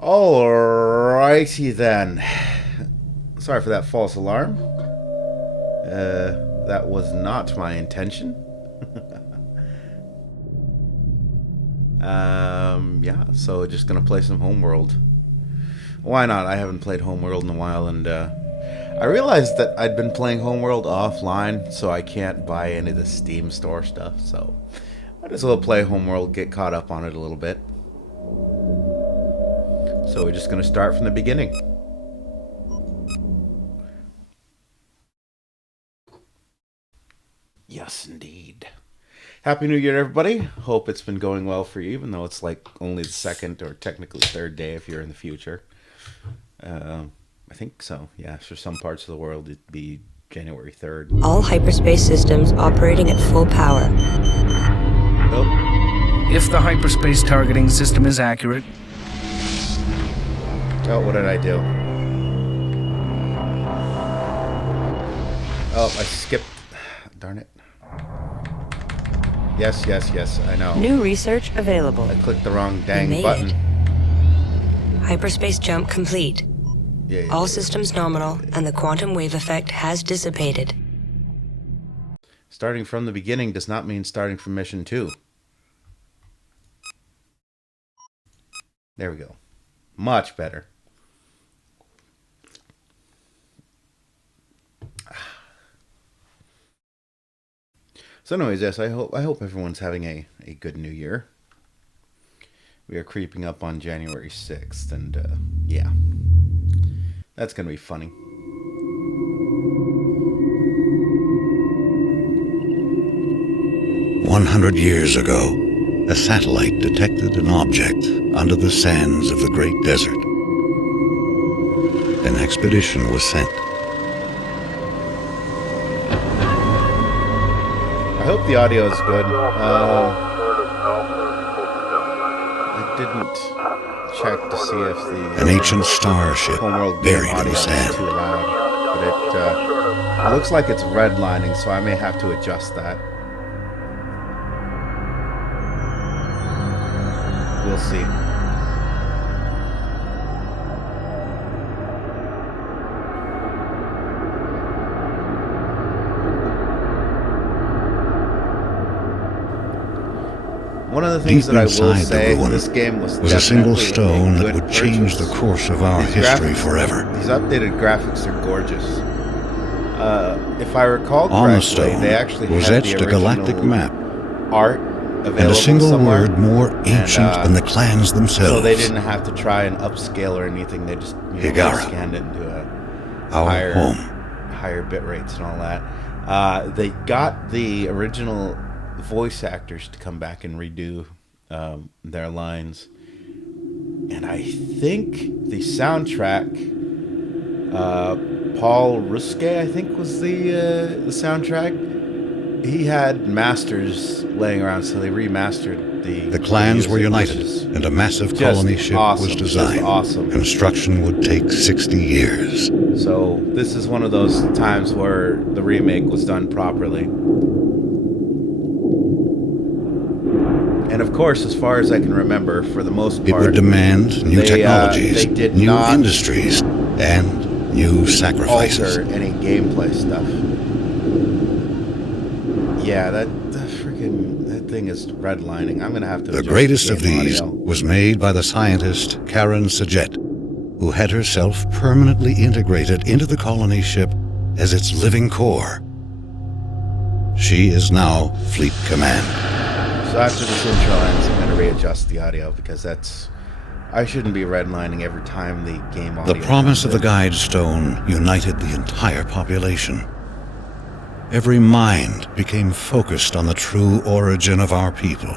Alrighty then. Sorry for that false alarm. That was not my intention. Yeah, so just gonna play some Homeworld. Why not? I haven't played Homeworld in a while, and I realized that I'd been playing Homeworld offline, so I can't buy any of the Steam store stuff, so might as well play Homeworld, get caught up on it a little bit. So we're just gonna start from the beginning. Yes, indeed. Happy New Year, everybody. Hope it's been going well for you, even though it's like only the second or technically third day if you're in the future. I think so. Yeah, for some parts of the world, it'd be January 3rd. All hyperspace systems operating at full power. Oh. If the hyperspace targeting system is accurate. Oh, what did I do? Oh, I skipped. Darn it. Yes, I know. New research available. I clicked the wrong dang button. Hyperspace jump complete. Yeah, All systems nominal, and the quantum wave effect has dissipated. Starting from the beginning does not mean starting from mission 2. There we go. Much better. So anyways, yes, I hope everyone's having a good new year. We are creeping up on January 6th, and yeah. That's going to be funny. "100 years ago, a satellite detected an object under the sands of the Great Desert. An expedition was sent. I hope the audio is good. I didn't check to see if the An ancient starship Homeworld buried in audio the is sand. too loud, but it looks like it's redlining, so I may have to adjust that. We'll see. One of the things Deep that I will inside the say, ruin this game was a single definitely stone a that good would change the purchase. course of our These history graphics- forever. These updated graphics are gorgeous. If I recall correctly, On the stone they actually was had the etched a galactic original map art available and a single somewhere, word more ancient than the clans themselves. so they didn't have to try and upscale or anything. They just Higara. scanned it into a Our home. higher bit rates and all that. They got the original voice actors to come back and redo their lines, and I think the soundtrack, Paul Ruske, I think, was the soundtrack. He had masters laying around, so they remastered The clans were music, which united, is and a massive just colony ship awesome, was just designed. awesome. Construction would take 60 years. So this is one of those times where the remake was done properly. And of course, as far as I can remember, for the most It part, would demand new technologies, they did new not industries, and new sacrifices. alter any gameplay stuff. Yeah, that thing is redlining. I'm gonna have to. The adjust greatest the of game these audio. was made by the scientist Karen Sajet, who had herself permanently integrated into the colony ship as its living core. She is now Fleet Command. So after this intro ends, I'm gonna readjust the audio because I shouldn't be redlining every time the game audio. The promise of the comes in. Guide Stone united the entire population. Every mind became focused on the true origin of our people.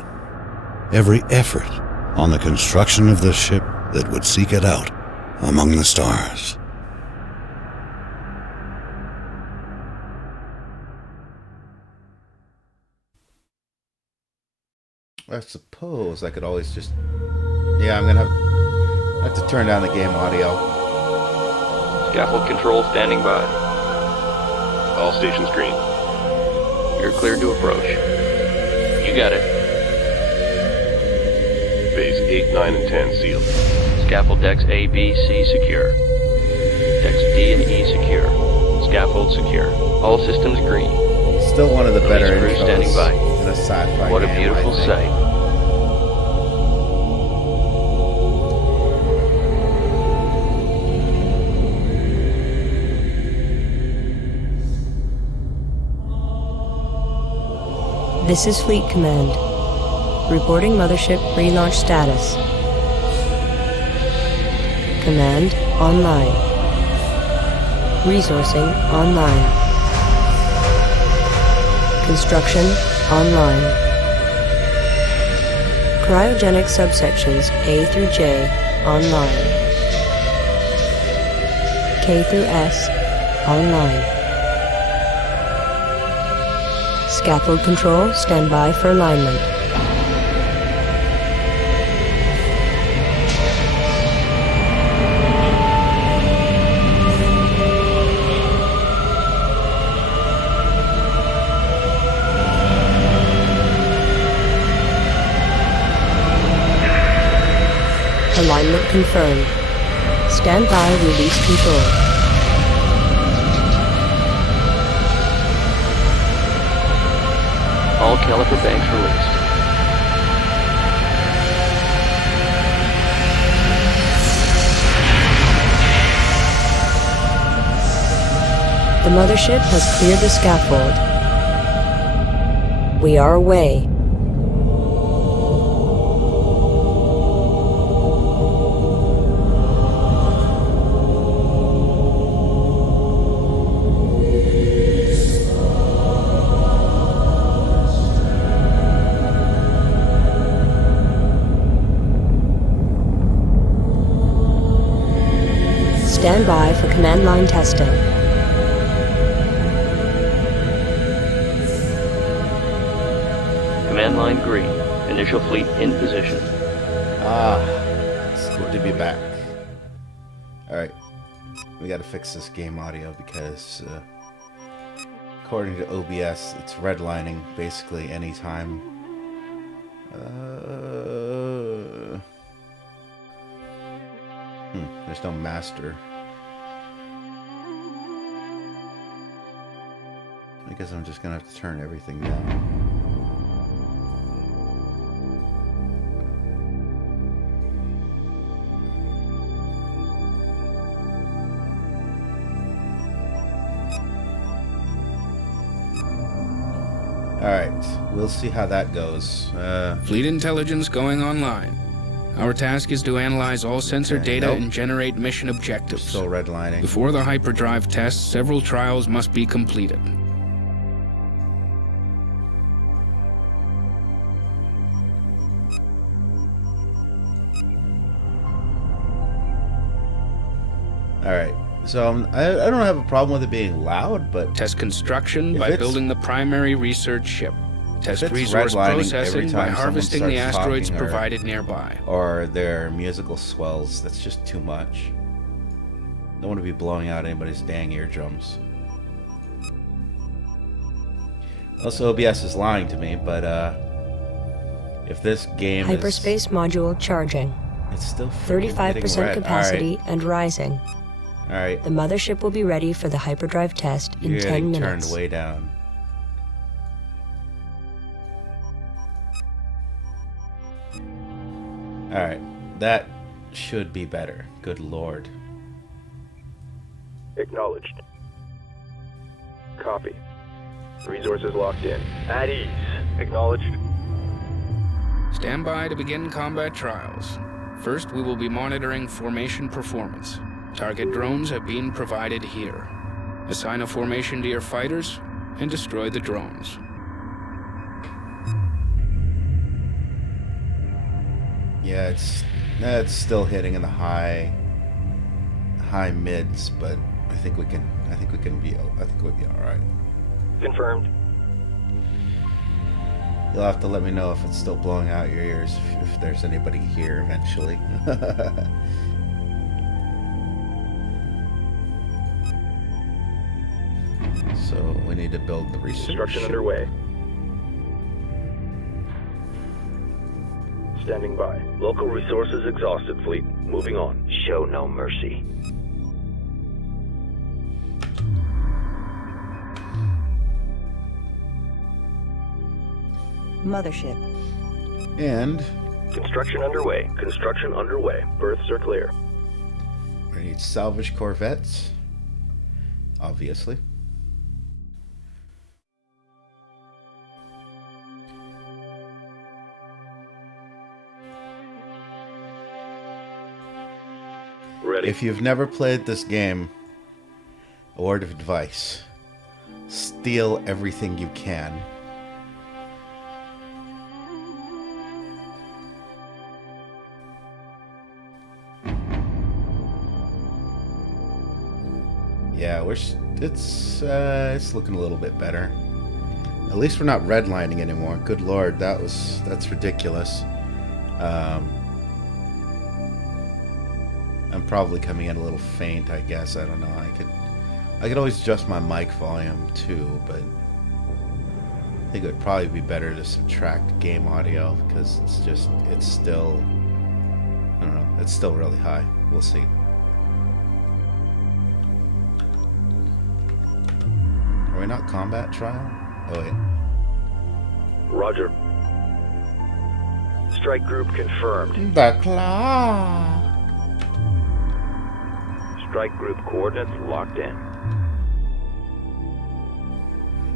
Every effort on the construction of the ship that would seek it out among the stars. I suppose I could always just. Yeah, I'm gonna have to turn down the game audio. Scaffold control standing by. All stations green. You're cleared to approach. You got it. Phase 8, 9, and 10 sealed. Scaffold decks A, B, C secure. Decks D and E secure. Scaffold secure. All systems green. Still one of the better Release crew intros standing by. in a sci-fi What a game, beautiful I think. sight. This is Fleet Command. Reporting Mothership relaunch status. Command online. Resourcing online. Construction online. Cryogenic subsections A through J online. K through S online. Scaffold control, stand by for alignment. Alignment confirmed. Stand by, release control. All caliper banks released. The mothership has cleared the scaffold. We are away. Stand by for command line testing. Command line green. Initial fleet in position. It's good to be back. Alright. We gotta fix this game audio because, according to OBS, it's redlining basically anytime. There's no master. I guess I'm just gonna have to turn everything down. Alright, we'll see how that goes. Fleet intelligence going online. Our task is to analyze all sensor data nope. and generate mission objectives. Still redlining. Before the hyperdrive test, several trials must be completed. Alright, so I don't have a problem with it being loud, but Test construction If by it's- building the primary research ship. Test it's resource redlining processing every by time harvesting someone the starts asteroids talking or- provided nearby. or their musical swells, that's just too much. Don't want to be blowing out anybody's dang eardrums. Also, OBS is lying to me, but if this game Hyperspace module charging. is, it's still 35% capacity and rising. All right. The mothership will be ready for the hyperdrive test in You're 10 getting minutes. turned way down. Alright, that should be better. Good lord. Acknowledged. Copy. Resources locked in. At ease. Acknowledged. Stand by to begin combat trials. First, we will be monitoring formation performance. Target drones have been provided here. Assign a formation to your fighters and destroy the drones. Yeah, it's still hitting in the high mids, but I think we'll be all right. Confirmed. You'll have to let me know if it's still blowing out your ears if there's anybody here eventually. So we need to build the research. Construction underway. Standing by. Local resources exhausted, fleet. Moving on. Show no mercy. Mothership. And Construction underway. Construction underway. Berths are clear. we need salvage corvettes. Obviously. Ready. If you've never played this game, a word of advice: steal everything you can. Yeah, it's looking a little bit better. At least we're not redlining anymore. Good lord, that's ridiculous. I'm probably coming in a little faint, I guess. I don't know. I could always adjust my mic volume too, but I think it would probably be better to subtract game audio because it's still, I don't know, it's still really high. We'll see. Are we not combat trial? Oh wait. Roger. Strike group confirmed. The claw. Strike group coordinates locked in.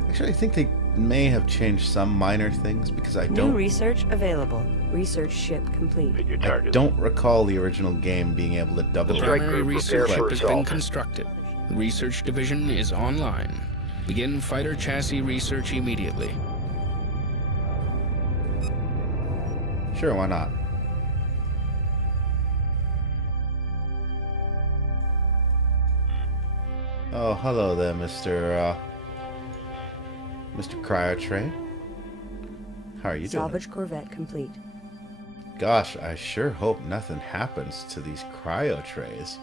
Actually, I think they may have changed some minor things because I New don't research available. Research ship complete. Hit your I target. don't recall the original game being able to double. The Strike primary group, research prepare ship for has been assault. constructed. The research division is online. Begin fighter chassis research immediately. Sure, why not? Oh, hello there, Mr. Cryotray. How are you doing? Salvage corvette complete. Gosh, I sure hope nothing happens to these cryo trays.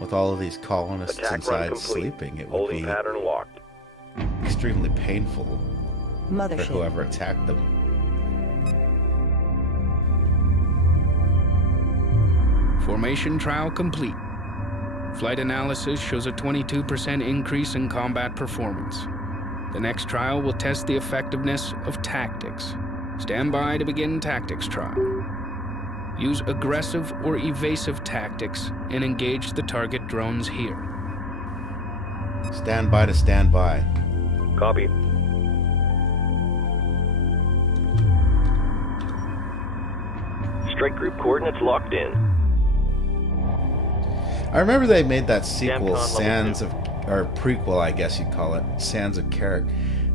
With all of these colonists Attack run inside complete. sleeping, it would Holding be pattern locked. extremely painful for Mothership. whoever attacked them. Formation trial complete. Flight analysis shows a 22% increase in combat performance. The next trial will test the effectiveness of tactics. Stand by to begin tactics trial. Use aggressive or evasive tactics and engage the target drones here. Stand by to stand by. Copy. Strike group coordinates locked in. I remember they made that sequel, level Sands 2. of, or prequel, I guess you'd call it, Sands of Carrick.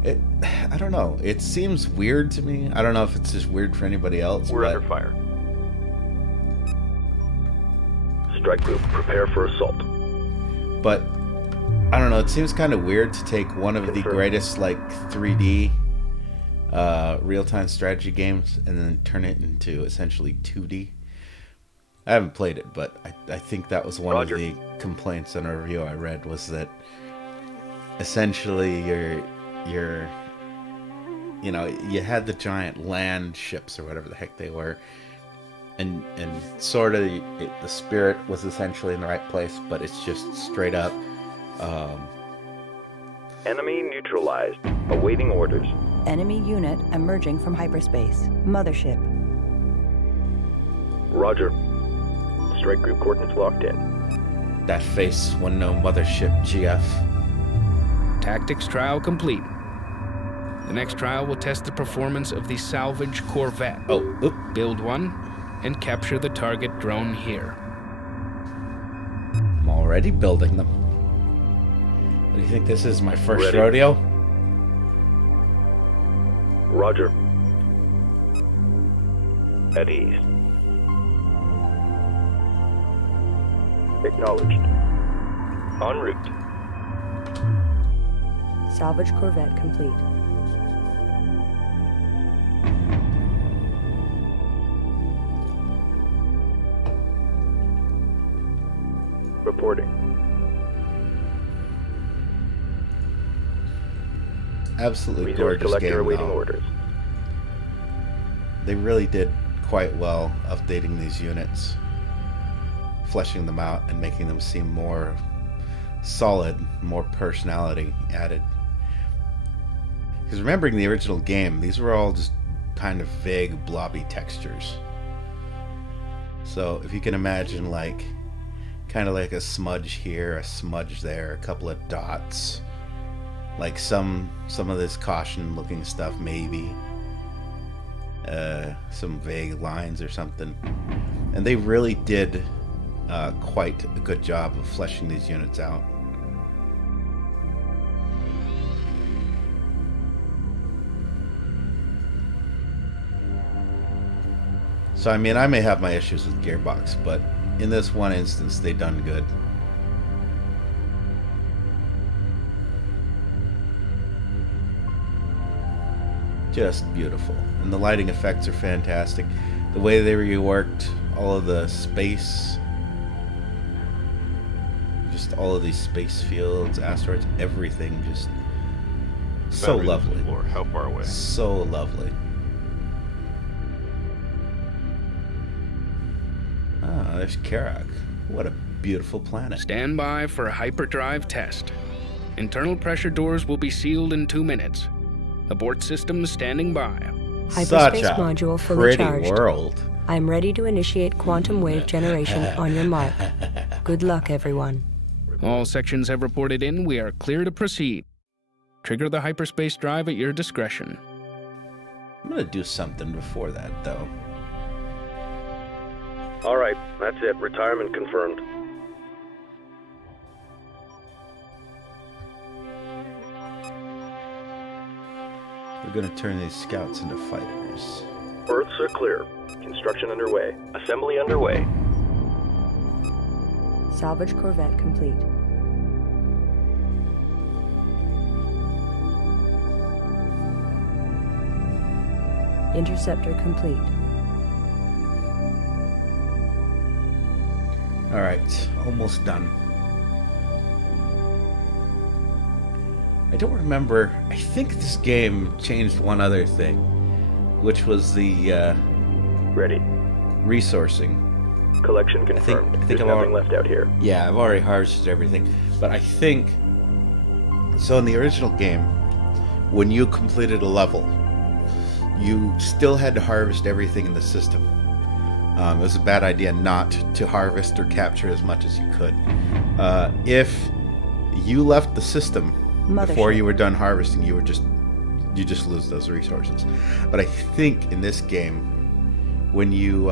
I don't know. It seems weird to me. I don't know if it's just weird for anybody else. We're but under fire. Strike group, prepare for assault. But I don't know. It seems kind of weird to take one of the Confirmed. greatest 3D real-time strategy games and then turn it into essentially 2D. I haven't played it, but I think that was one Roger. of the complaints in a review I read was that essentially you had the giant land ships or whatever the heck they were, and sort of the spirit was essentially in the right place, but it's just straight up Enemy neutralized. Awaiting orders. Enemy unit emerging from hyperspace. Mothership. Roger. Strike group coordinates locked in. that face when no mothership, GF. Tactics trial complete. The next trial will test the performance of the salvage corvette. Oh, oop. Build one and capture the target drone here. I'm already building them. What do you think this is, my first Ready. rodeo? Roger. At ease. Acknowledged. En route. Salvage corvette complete. Reporting. Absolutely Resource gorgeous collector game, awaiting though. orders. They really did quite well updating these units, fleshing them out, and making them seem more solid, more personality added. Because remembering the original game, these were all just kind of vague, blobby textures. So if you can imagine, like, kind of like a smudge here, a smudge there, a couple of dots, like some of this caution-looking stuff, maybe some vague lines or something. And they really did quite a good job of fleshing these units out. So, I mean, I may have my issues with Gearbox, but in this one instance, they done good. Just beautiful. And the lighting effects are fantastic. The way they reworked all of the space, just all of these space fields, asteroids, everything, just so lovely. Or how far away? So lovely. Ah, there's Karak. What a beautiful planet. Stand by for a hyperdrive test. Internal pressure doors will be sealed in 2 minutes. Abort systems standing by. Such Hyperspace a module fully pretty charged. world. I'm ready to initiate quantum wave generation on your mark. Good luck, everyone. All sections have reported in. We are clear to proceed. Trigger the hyperspace drive at your discretion. I'm gonna do something before that, though. All right, that's it. Retirement confirmed. We're gonna turn these scouts into fighters. Berths are clear. Construction underway. Assembly underway. Salvage corvette complete. Interceptor complete. Alright, almost done. I don't remember. I think this game changed one other thing, which was the Ready. resourcing. Collection confirmed. I think There's I've nothing already- left out here. Yeah, I've already harvested everything. But I think... So in the original game, when you completed a level, you still had to harvest everything in the system. It was a bad idea not to harvest or capture as much as you could. If you left the system before Mothership. you were done harvesting, you just lose those resources. But I think in this game, when you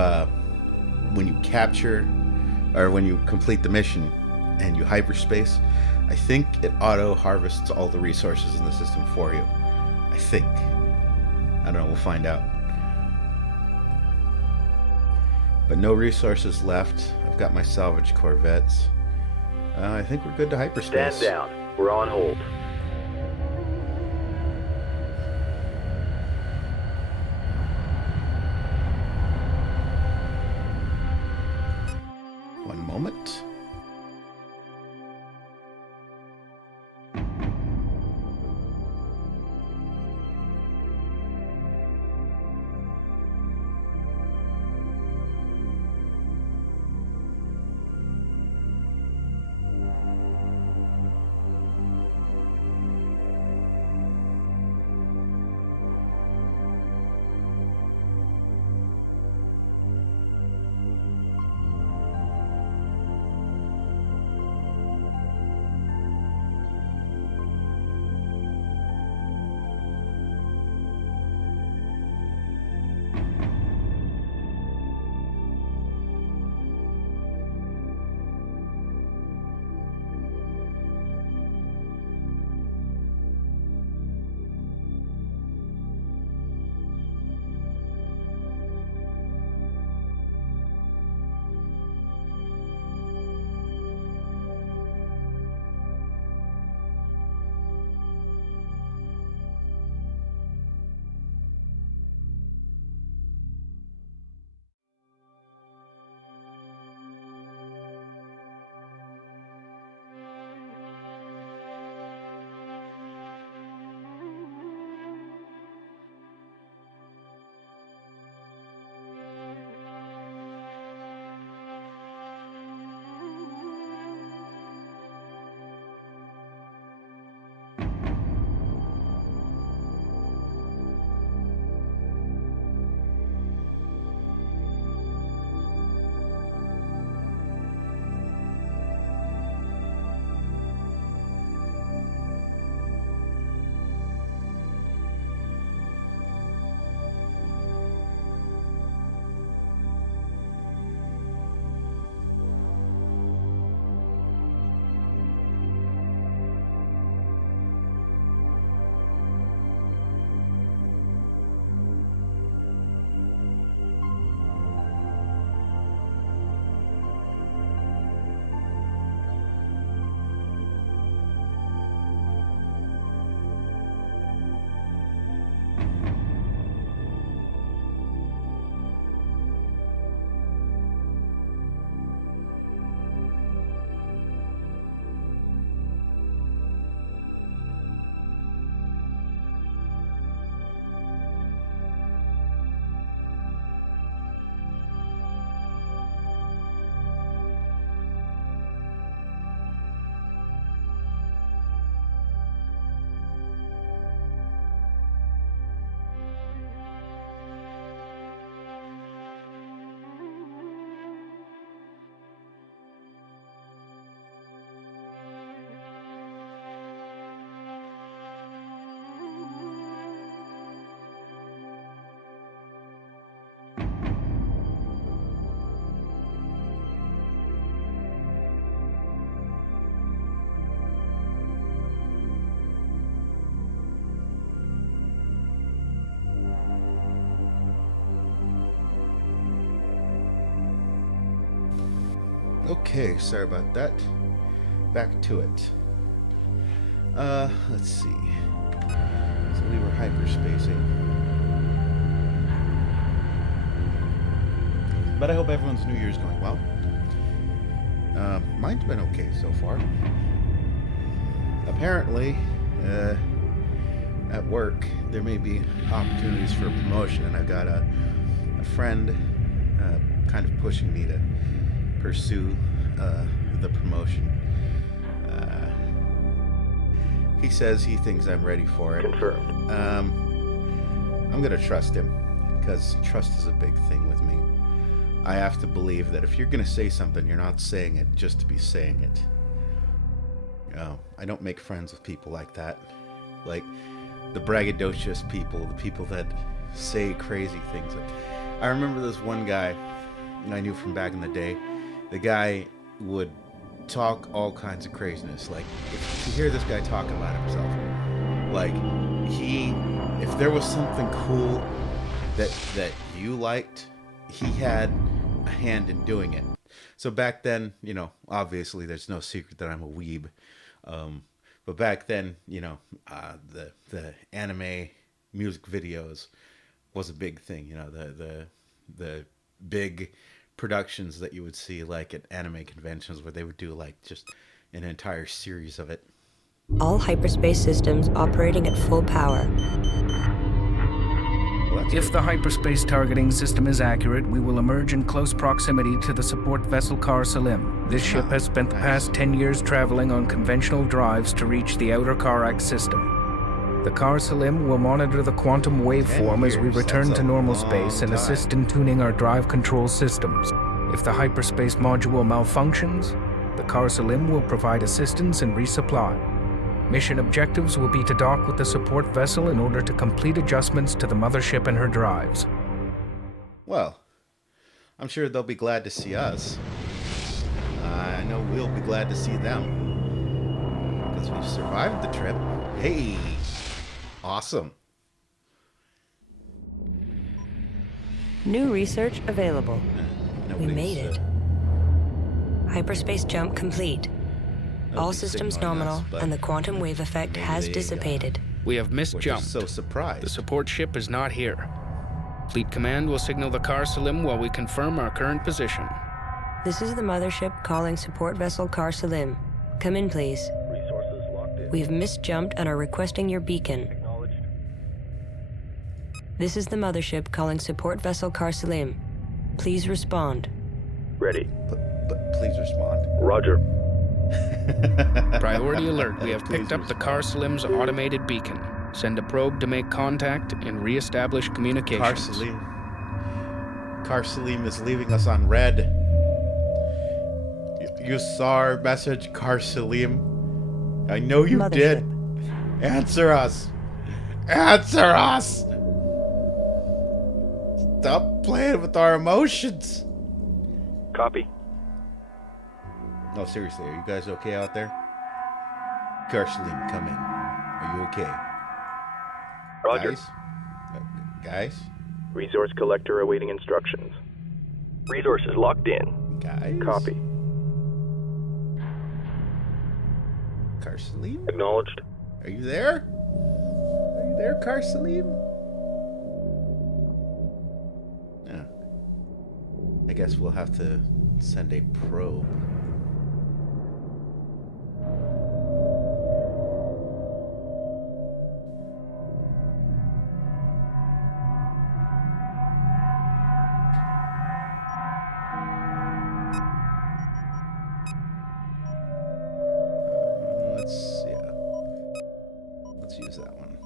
capture or when you complete the mission and you hyperspace, I think it auto harvests all the resources in the system for you. I think. I don't know. We'll find out. But no resources left. I've got my salvage corvettes. I think we're good to hyperspace. Stand down. We're on hold. One moment. Okay, sorry about that. Back to it. Let's see. So we were hyperspacing. But I hope everyone's New Year's going well. Mine's been okay so far. Apparently, at work, there may be opportunities for promotion, and I've got a friend kind of pushing me to pursue the promotion. He says he thinks I'm ready for it. Confirmed. I'm gonna trust him, because trust is a big thing with me. I have to believe that if you're gonna say something, you're not saying it just to be saying it. I don't make friends with people like that. Like the braggadocious people, the people that say crazy things. I remember this one guy I knew from back in the day. The guy would talk all kinds of craziness. Like, if you hear this guy talking about himself, like, if there was something cool that you liked, he had a hand in doing it. So back then, obviously there's no secret that I'm a weeb. But back then, the anime music videos was a big thing. The big productions that you would see like at anime conventions where they would do like just an entire series of it. All hyperspace systems operating at full power. If the hyperspace targeting system is accurate, we will emerge in close proximity to the support vessel Kar Salim. This ship has spent the past 10 years traveling on conventional drives to reach the outer Karak system. The Kar Salim will monitor the quantum waveform as we return to normal space and assist in tuning our drive control systems. If the hyperspace module malfunctions, the Kar Salim will provide assistance and resupply. Mission objectives will be to dock with the support vessel in order to complete adjustments to the mothership and her drives. Well, I'm sure they'll be glad to see us. I know we'll be glad to see them, because we've survived the trip. Hey, awesome. New research available. We made it. Hyperspace jump complete. All systems nominal, and the quantum wave effect has dissipated. We have misjumped. So surprised. The support ship is not here. Fleet Command will signal the Kar Salim while we confirm our current position. This is the mothership calling support vessel Kar Salim. Come in, please. Resources locked in. We've misjumped and are requesting your beacon. Acknowledged. This is the mothership calling support vessel Kar Salim. Please respond. Ready. But please respond. Roger. Priority alert. We have picked up the Kar Salim's automated beacon. Send a probe to make contact and re-establish communications. Kar Salim is leaving us on red. You saw our message, Kar Salim. I know you did. Answer us. Answer us. Stop playing with our emotions. Copy. No, seriously, are you guys okay out there? Kar Salim, come in. Are you okay? Roger. Guys? Resource collector awaiting instructions. Resources locked in. Guys? Copy. Kar Salim? Acknowledged. Are you there? Are you there, Kar Salim? Yeah. I guess we'll have to send a probe. Let's use that one.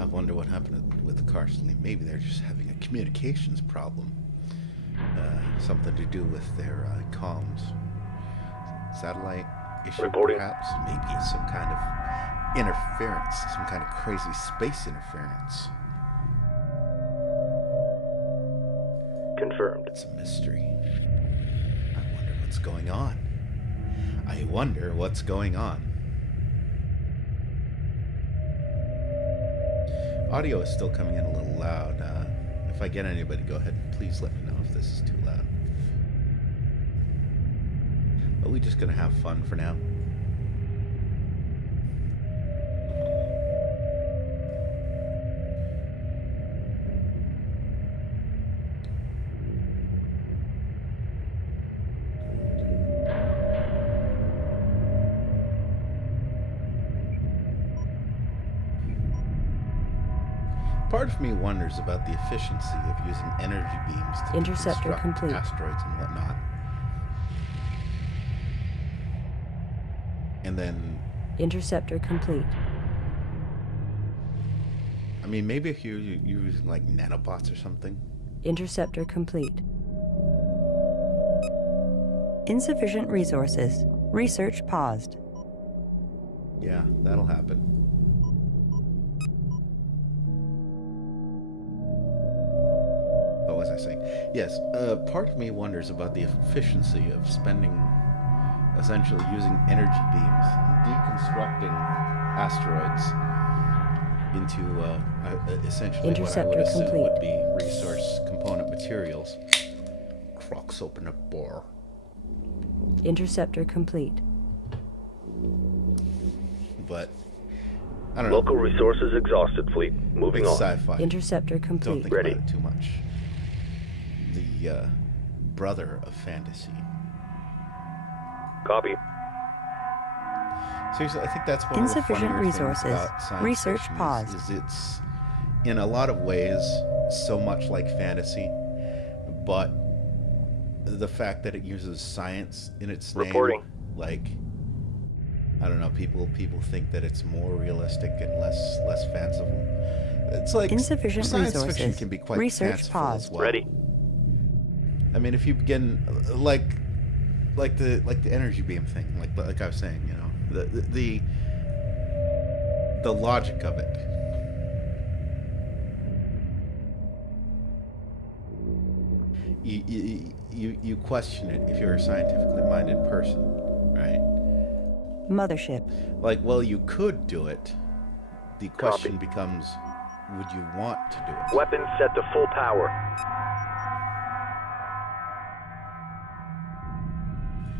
I wonder what happened with the Kar Salim. Maybe they're just having a communications problem. Something to do with their comms. Satellite issue, Reporting. perhaps? Maybe it's some kind of interference. Some kind of crazy space interference. Confirmed. It's a mystery. I wonder what's going on. I wonder what's going on. Audio is still coming in a little loud. If I get anybody, go ahead and please let me know if this is too loud. But we're just gonna have fun for now. Part of me wonders about the efficiency of using energy beams to Interceptor deconstruct complete. asteroids and whatnot. And then, Interceptor complete. I mean, maybe if you're using like nanobots or something. Interceptor complete. Insufficient resources. Research paused. Yeah, that'll happen. What was I saying? Yes, part of me wonders about the efficiency of spending, essentially using energy beams, deconstructing asteroids into essentially Interceptor what I would assume complete. would be resource component materials. Crocks open a bar. Interceptor complete. But I don't know. Local resources exhausted, fleet. Moving Big on. sci-fi. Interceptor Don't complete. think Ready. about it too much. The brother of fantasy. Copy. Seriously, I think that's one Insufficient of the funnier things resources. about science Research fiction paused. is it's in a lot of ways so much like fantasy, but the fact that it uses science in its name, Reporting. like, I don't know, people think that it's more realistic and less fanciful. It's like Insufficient science resources. fiction can be quite Research fanciful paused. as well. Ready. I mean, if you begin like the energy beam thing, like I was saying, you know, the logic of it. You question it if you're a scientifically minded person, right? Mothership. Like, well, you could do it. The question becomes, would you want to do it? Weapons set to full power.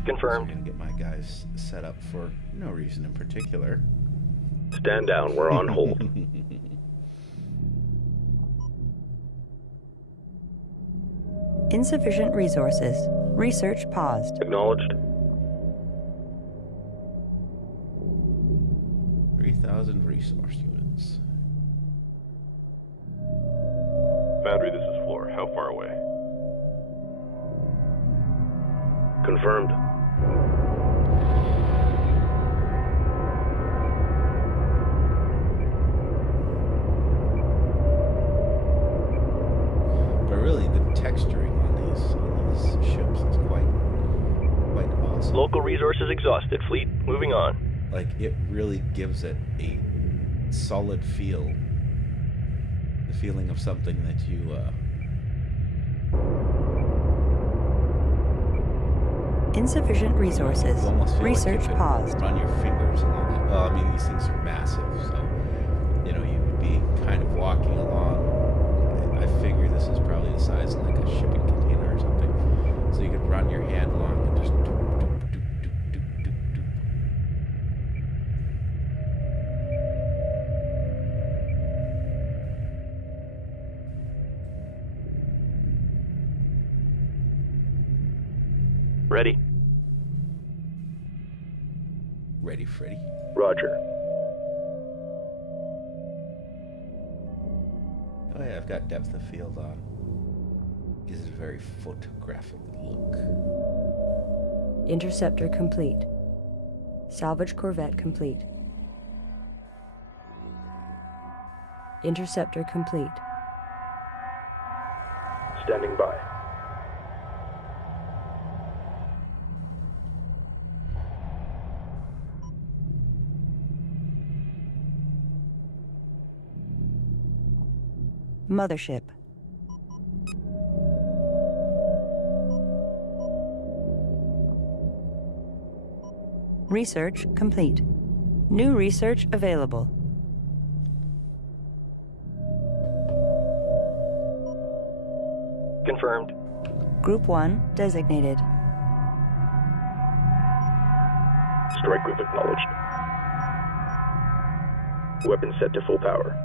So I'm Confirmed. gonna get my guys set up for no reason in particular. Stand down. We're on hold. Insufficient resources. Research paused. Acknowledged. 3,000 resource units. Foundry, this is Floor. How far away? Confirmed. But really, the texturing on these ships is quite awesome. Local resources exhausted, fleet. Moving on. Like, it really gives it a solid feel. The feeling of something that you, Insufficient resources. you almost feel Research like you could paused. run your fingers along it. Well, I mean, these things are massive, so, you know, you would be kind of walking along. I figure this is probably the size of like a shipping container or something. So you could run your hand along and just doop, doop, doop, doop, doop, doop, doop. Ready. Ready, Freddy? Roger. Oh yeah, I've got depth of field on. Gives it a very photographic look. Interceptor complete. Salvage corvette complete. Interceptor complete. Standing by. Mothership. Research complete. New research available. Confirmed. Group 1 designated. Strike group acknowledged. Weapon set to full power.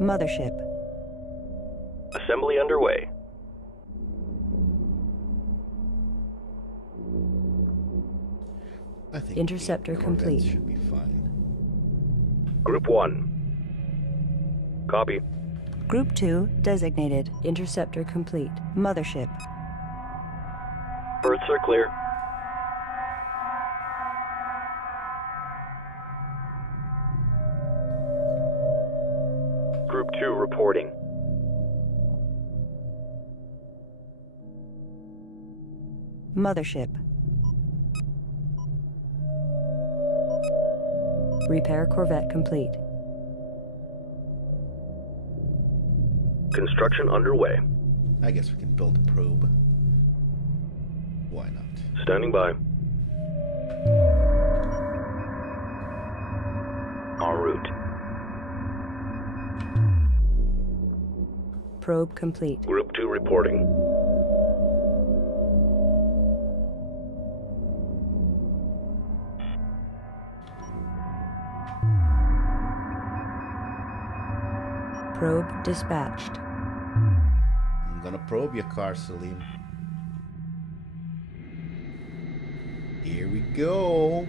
Mothership. Assembly underway. I think Interceptor the complete. Should be fine. Group 1. Copy. Group 2 designated. Interceptor complete. Mothership. Berths are clear. Group 2 reporting. Mothership. Repair Corvette complete. Construction underway. I guess we can build a probe. Why not? Standing by. En route. Probe complete. Group 2 reporting. Probe dispatched. I'm gonna probe your car, Salim. Here we go.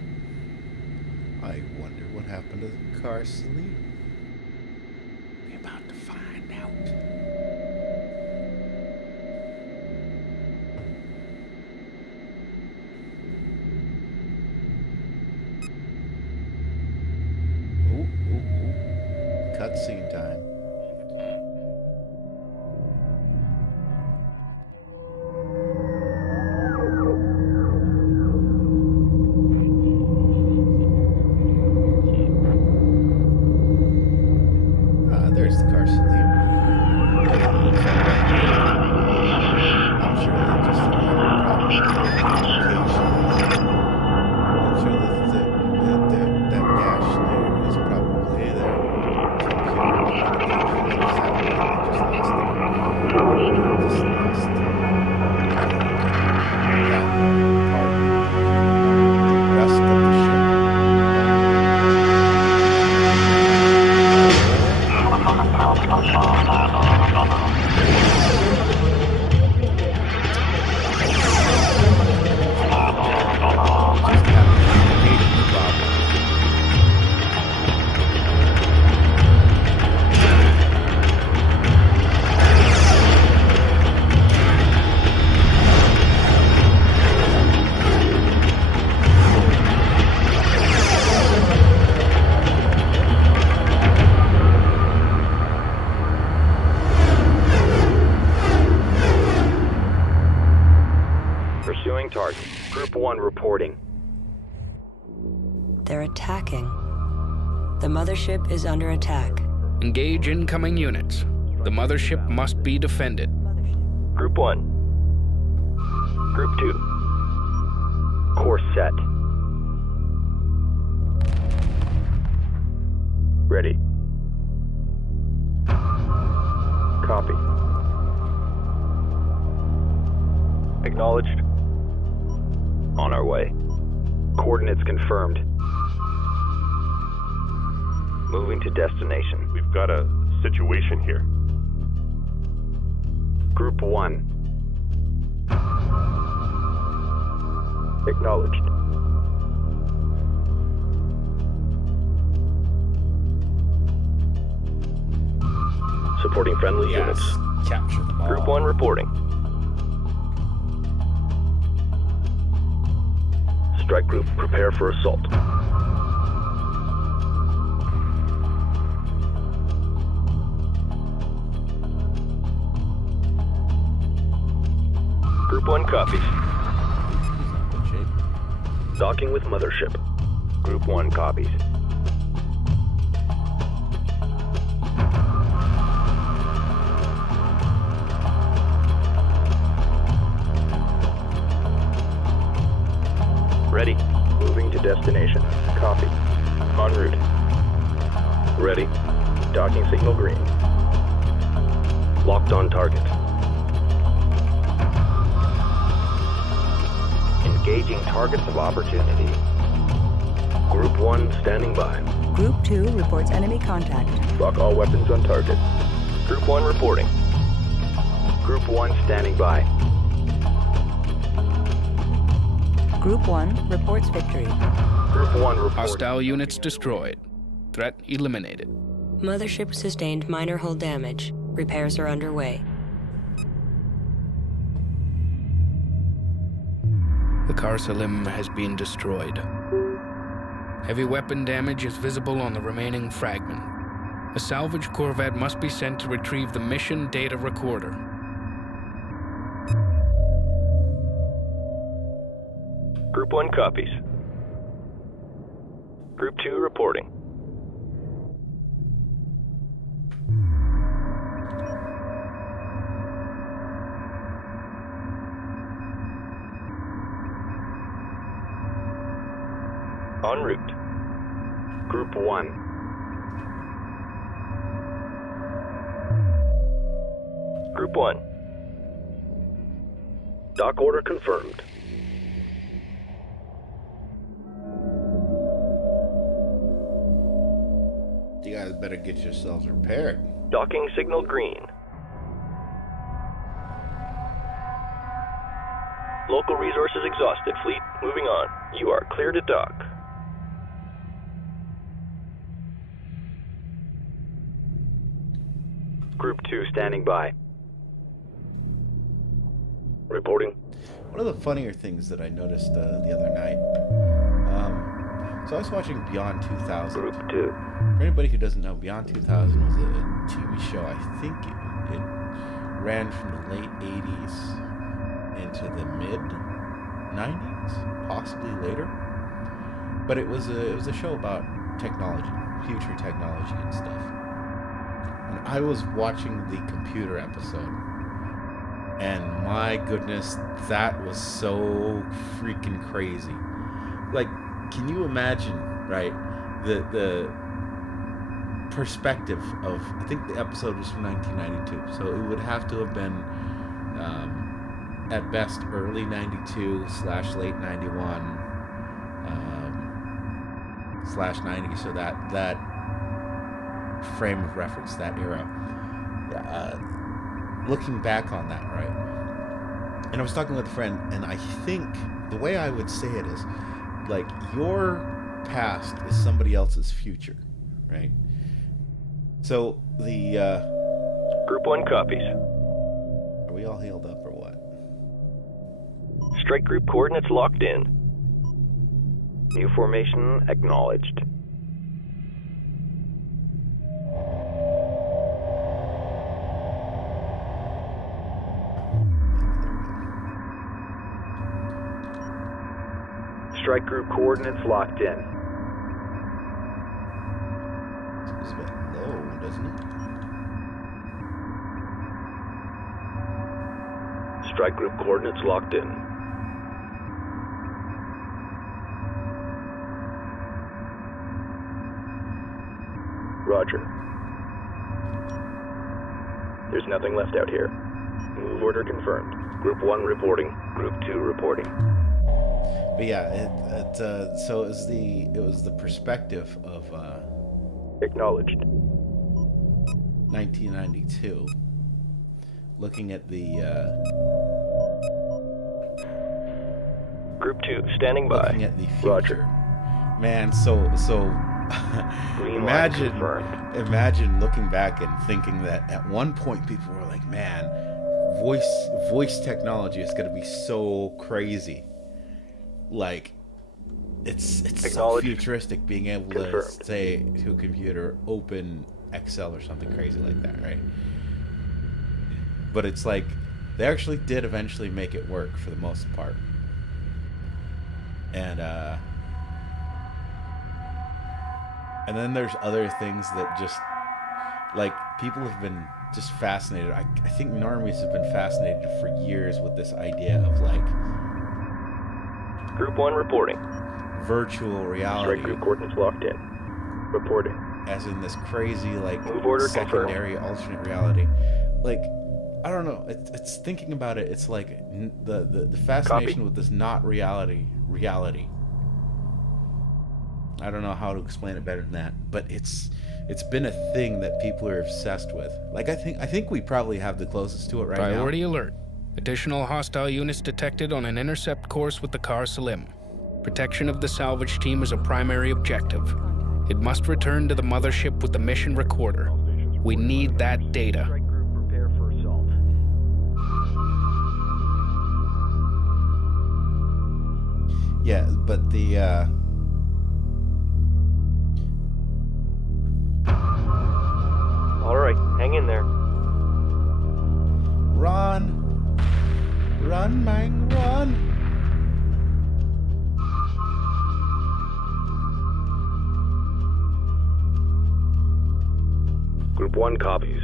I wonder what happened to the car, Salim. We're about to find out. Ooh. Cutscene time. There's the car, Salim. I'm sure that just I'm sure that gash there is probably rest of the ship. Pursuing target. Group 1 reporting. They're attacking. The mothership is under attack. Engage incoming units. The mothership must be defended. Group 1. Group 2. Course set. Ready. Copy. Acknowledged. On our way. Coordinates confirmed. Moving to destination. We've got a situation here. Group 1. Acknowledged. Supporting friendly units. Capture them all. Group 1 reporting. Strike group, prepare for assault. Group 1 copies. Good shape. Docking with mothership. Group 1 copies. Ready. Moving to destination. Copy. En route. Ready. Docking signal green. Locked on target. Engaging targets of opportunity. Group 1 standing by. Group 2 reports enemy contact. Lock all weapons on target. Group 1 reporting. Group 1 standing by. Group 1 reports victory. Group 1 reporting. Hostile units destroyed. Threat eliminated. Mothership sustained minor hull damage. Repairs are underway. The Car Salim has been destroyed. Heavy weapon damage is visible on the remaining fragment. A salvage corvette must be sent to retrieve the mission data recorder. Group 1 copies. Group 2 reporting. En route. Group 1. Group 1. Dock order confirmed. You guys better get yourselves repaired. Docking signal green. Local resources exhausted, fleet. Moving on. You are clear to dock. Group 2 standing by. Reporting. One of the funnier things that I noticed the other night, so I was watching Beyond 2000. Group 2. For anybody who doesn't know, Beyond 2000 was a TV show. I think it ran from the late 80s into the mid 90s, possibly later. But it was a show about technology, future technology and stuff. And I was watching the computer episode, and my goodness, that was so freaking crazy. Like, can you imagine, right, the perspective of, I think the episode was from 1992, so it would have to have been at best early 92 / late 91 / 90, so that frame of reference, that era. Looking back on that, right, and I was talking with a friend, and I think the way I would say it is, like, your past is somebody else's future, right? So the Group 1 copies. are we all healed up or what? Strike group coordinates locked in. New formation acknowledged. Strike group coordinates locked in. It's a bit low, doesn't it? Strike group coordinates locked in. Roger. There's nothing left out here. Move order confirmed. Group 1 reporting. Group 2 reporting. But yeah, so it was the perspective of Acknowledged. 1992, looking at the Group 2 standing by. looking at the future. Roger. Man, so Green line confirmed. imagine looking back and thinking that at one point people were like, man, voice technology is going to be so crazy. Like, it's so futuristic, being able to say to a computer, open Excel or something crazy like that, right? But it's like, they actually did eventually make it work for the most part. And then there's other things that just, like, people have been just fascinated. I think normies have been fascinated for years with this idea of, like, Group 1 reporting. virtual reality. Strike group coordinates locked in. Reporting. As in this crazy, like, Move order secondary alternate reality. Like, I don't know. It's thinking about it. It's like the fascination with this not reality. I don't know how to explain it better than that, but it's been a thing that people are obsessed with. Like I think we probably have the closest to it right now. Priority alert. Additional hostile units detected on an intercept course with the Car Salim. Protection of the salvage team is a primary objective. It must return to the mothership with the mission recorder. We need that data. Strike group prepare for assault. Yeah, but the All right, hang in there. Run, man, run. Group 1 copies.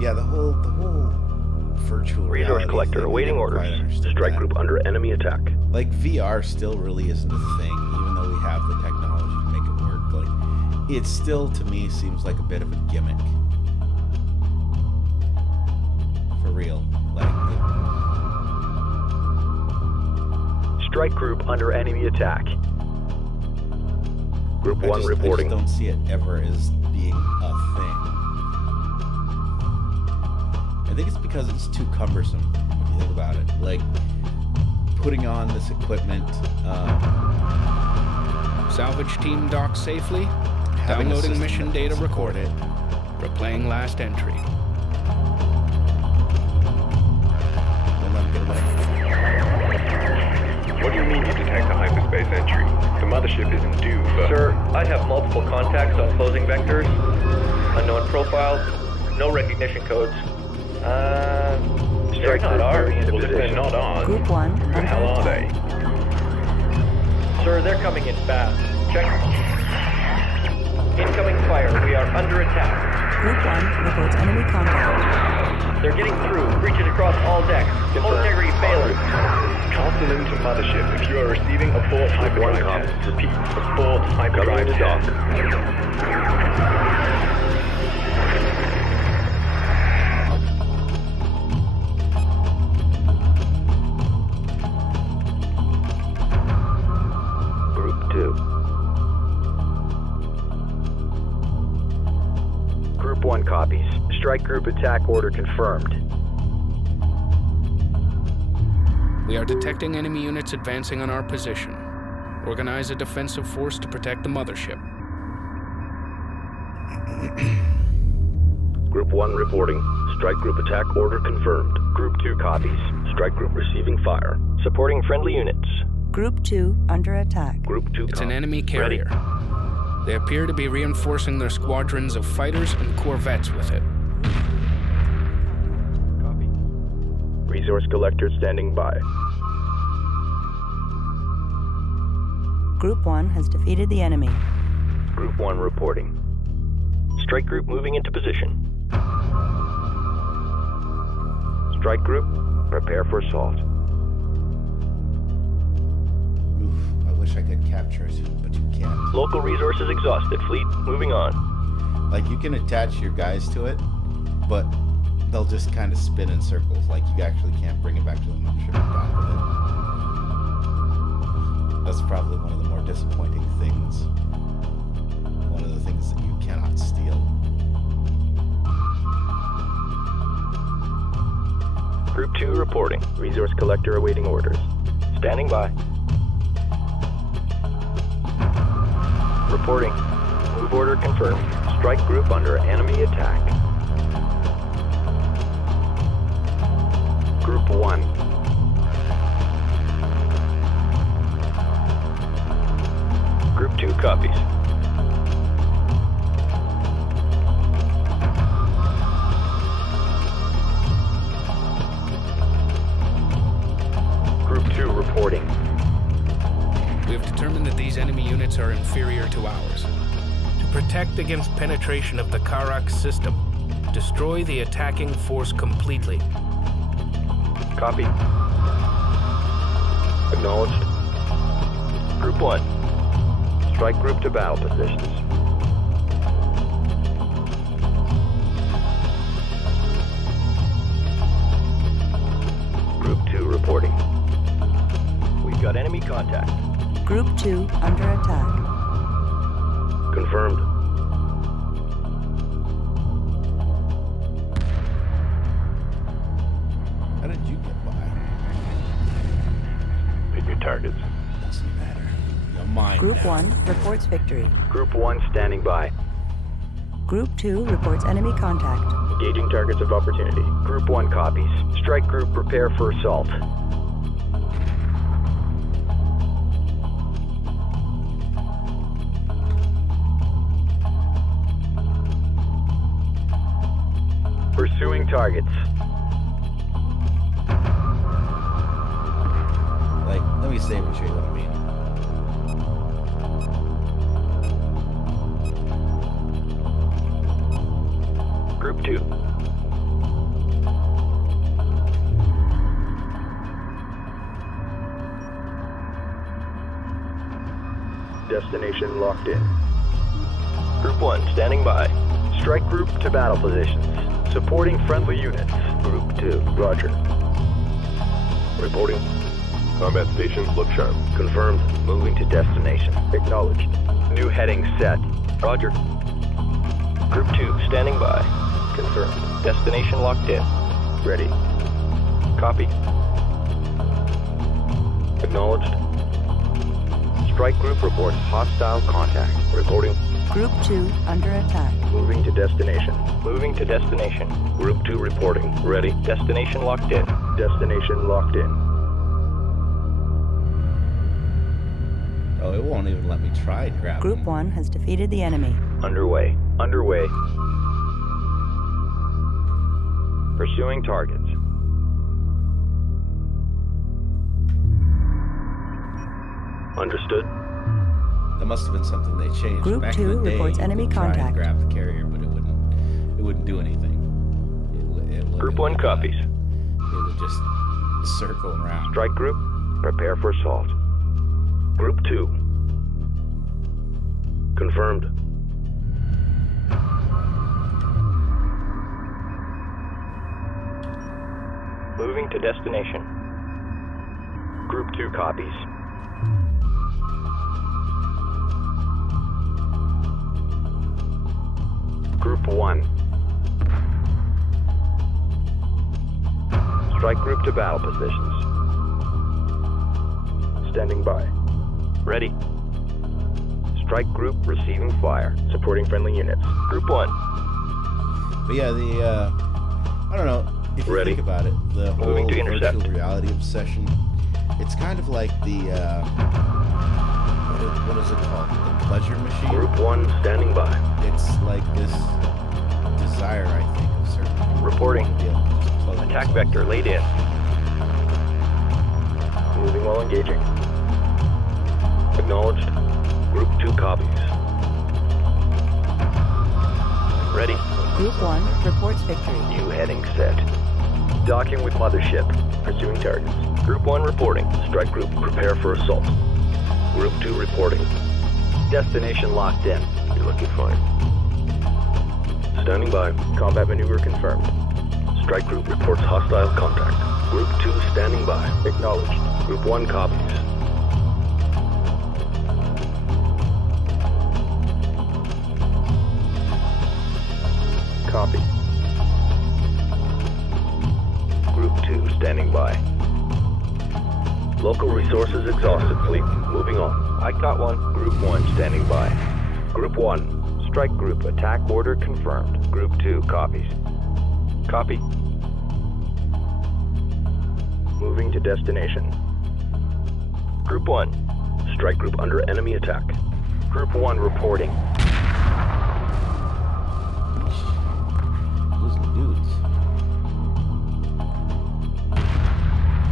Yeah, the whole virtual Resource reality collector thing, I awaiting never quite orders. understood Strike that. group under enemy attack. Like VR still really isn't a thing, even though we have the technology to make it work. Like it still to me seems like a bit of a gimmick. For real. Like Strike group under enemy attack. Group 1 I reporting. just don't see it ever as being a thing. I think it's because it's too cumbersome when you think about it. Like putting on this equipment, Salvage team docks safely. having a Downloading system mission that data can support recorded. Replaying last entry. Then let me get away. What do you mean you detect a hyperspace entry? The mothership isn't due, but... Sir, I have multiple contacts on closing vectors, unknown profiles, no recognition codes. They're not ours. Well, if they're not ours, Group 1 who the hell are they? Sir, they're coming in fast. Check. Incoming fire. We are under attack. Group 1 reports enemy contact. They're getting through. Breaches across all decks. Hull integrity failing. Castle into mothership if you are receiving a port hyperdrive test. Repeat, a port hyperdrive test. Group 2. Group 1 copies. Strike group attack order confirmed. We are detecting enemy units advancing on our position. Organize a defensive force to protect the mothership. Group 1 reporting. Strike group attack order confirmed. Group 2 copies. Strike group receiving fire. Supporting friendly units. Group 2 under attack. Group 2 It's an enemy carrier. They appear to be reinforcing their squadrons of fighters and corvettes with it. Copy. Resource collector standing by. Group 1 has defeated the enemy. Group 1 reporting. Strike group moving into position. Strike group, prepare for assault. Oof, I wish I could capture it, but you can't. Local resources exhausted, fleet. Moving on. Like you can attach your guys to it, but they'll just kind of spin in circles. Like you actually can't bring it back to the mothership and dock with it. That's probably one of the more disappointing things. One of the things that you cannot steal. Group 2 reporting. Resource collector awaiting orders. Standing by. Reporting. Move order confirmed. Strike group under enemy attack. Group 1. Group 2 copies. Group 2 reporting. We have determined that these enemy units are inferior to ours. To protect against penetration of the Karak system, destroy the attacking force completely. Copy. Acknowledged. Group 1. Strike group to battle positions. got enemy contact. Group 2 under attack. Confirmed. How did you get by? Pick your targets. Doesn't matter. You're mine Group now. 1 reports victory. Group 1 standing by. Group 2 reports enemy contact. Engaging targets of opportunity. Group 1 copies. Strike group prepare for assault. Pursuing targets. Like, let me save and show you what I mean. Group 2. Destination locked in. Group 1 standing by. Strike group to battle positions. Supporting friendly units. Group 2, roger. Reporting. Combat stations look sharp. Confirmed. Moving to destination. Acknowledged. New heading set. Roger. Group 2 standing by. Confirmed. Destination locked in. Ready. Copy. Acknowledged. Strike group reports hostile contact. Reporting. Group 2 under attack. Moving to destination. Moving to destination. Group 2 reporting. Ready. Destination locked in. Destination locked in. Oh, it won't even let me try to grab Group them. 1 has defeated the enemy. Underway. Underway. Pursuing targets. Understood. That must have been something they changed. Group Back 2 in the day, reports you enemy could try and contact. grab the carrier, but it wouldn't do anything. Group 1 copies. It would just circle around. Strike group, prepare for assault. Group 2. Confirmed. Moving to destination. Group 2 copies. Group 1. Strike group to battle positions. Standing by. Ready. Strike group receiving fire. Supporting friendly units. Group 1. But yeah, I don't know, if you Ready. think about it, the whole Moving to intercept. virtual reality obsession, it's kind of like the, what is it called? The pleasure machine? Group 1 standing by. It's like this desire, I think, of certain people Reporting. to be able to just plug Attack themselves vector laid in. Moving while engaging. Acknowledged. Group 2 copies. Ready. Group 1 reports victory. New heading set. Docking with mothership. Pursuing targets. Group 1 reporting. Strike group, prepare for assault. Group 2 reporting. Destination locked in. You're looking fine. Standing by. Combat maneuver confirmed. Strike group reports hostile contact. Group 2 standing by. Acknowledged. Group 1 copies. Copy. Group 2 standing by. Local resources exhausted, fleet. Moving on. I got one. Group 1 standing by. Group 1. Strike group attack order confirmed. Group 2 copies. Copy. Moving to destination. Group 1. Strike group under enemy attack. Group 1 reporting. losing dudes.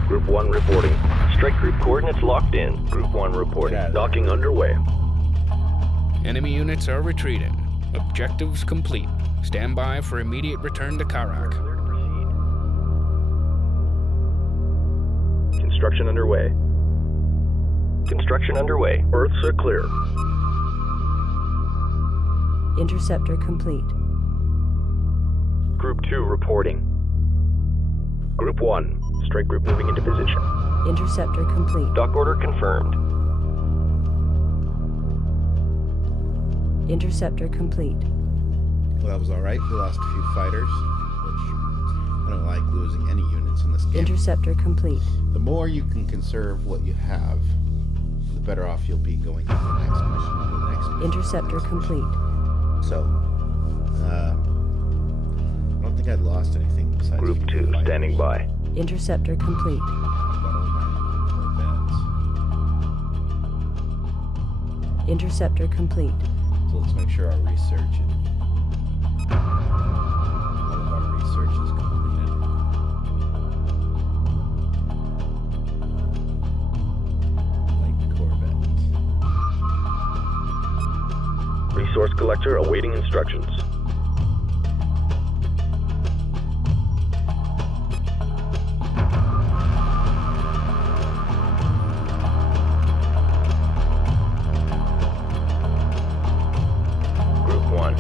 Group 1 reporting. Strike group coordinates locked in. Group 1 reporting. Docking underway. Enemy units are retreating. Objectives complete. Stand by for immediate return to Karak. Construction underway. Construction underway. Earths are clear. Interceptor complete. Group 2 reporting. Group 1. Strike group moving into position. Interceptor complete. Dock order confirmed. Interceptor complete. Well, that was alright. We lost a few fighters, which I don't like losing any units in this game. Interceptor complete. The more you can conserve what you have, the better off you'll be going to the next mission. To the next mission Interceptor complete. So, I don't think I'd lost anything besides Group 2 standing by. Interceptor complete. I've got all my Corvettes. Interceptor complete. So let's make sure our research all of our research is completed. Like Corvettes. Resource collector awaiting instructions. Group 1.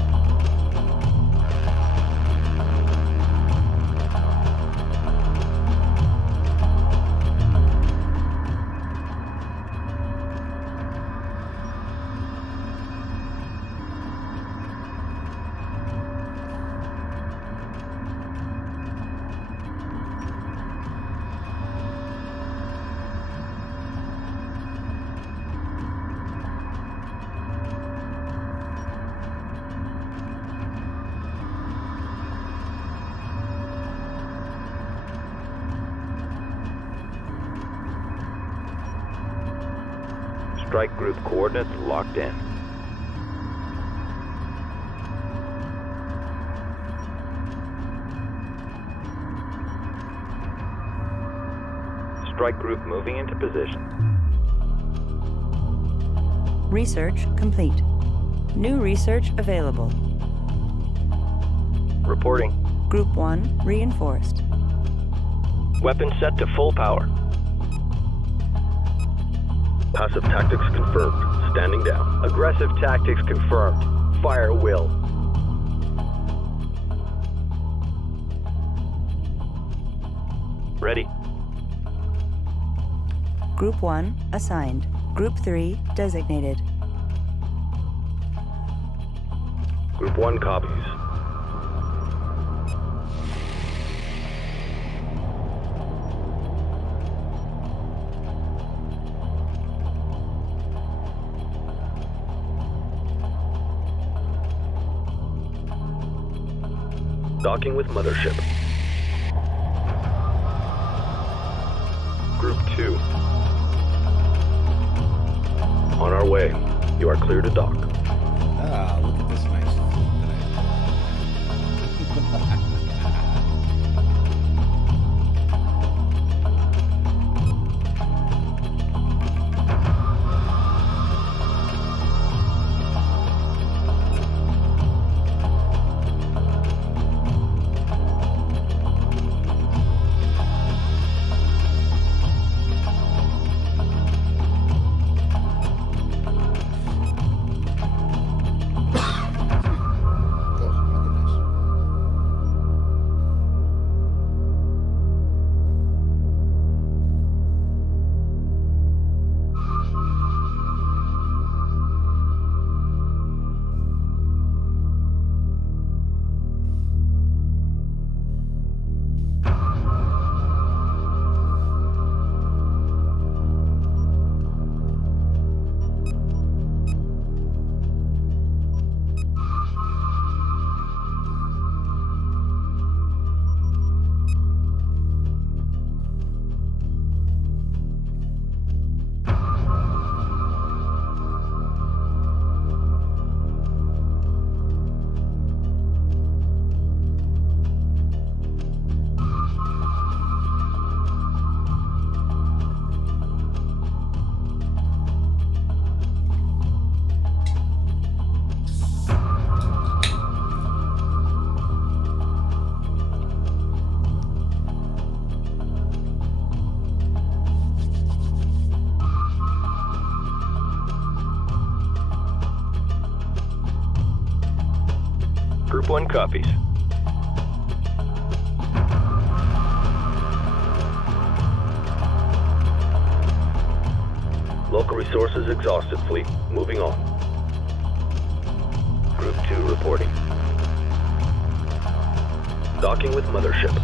Strike group coordinates locked in. Strike group moving into position. Research complete. New research available. Reporting. Group 1 reinforced. Weapon set to full power. Passive tactics confirmed. Standing down. Aggressive tactics confirmed. Fire will. Ready. Group 1 assigned. Group 3 designated. Group 1 copies. Docking with mothership. Group 2. On our way. You are clear to dock. Ah, look at this nice fleet that I have. Group 1 copies. Local resources exhausted, fleet. Moving on. Group 2 reporting. Docking with mothership.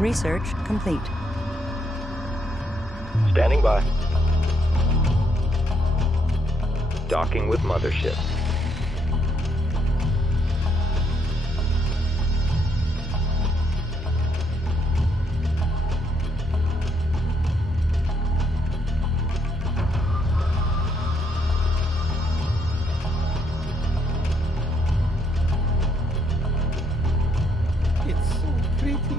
Research complete. Standing by. Docking with mothership. It's so pretty.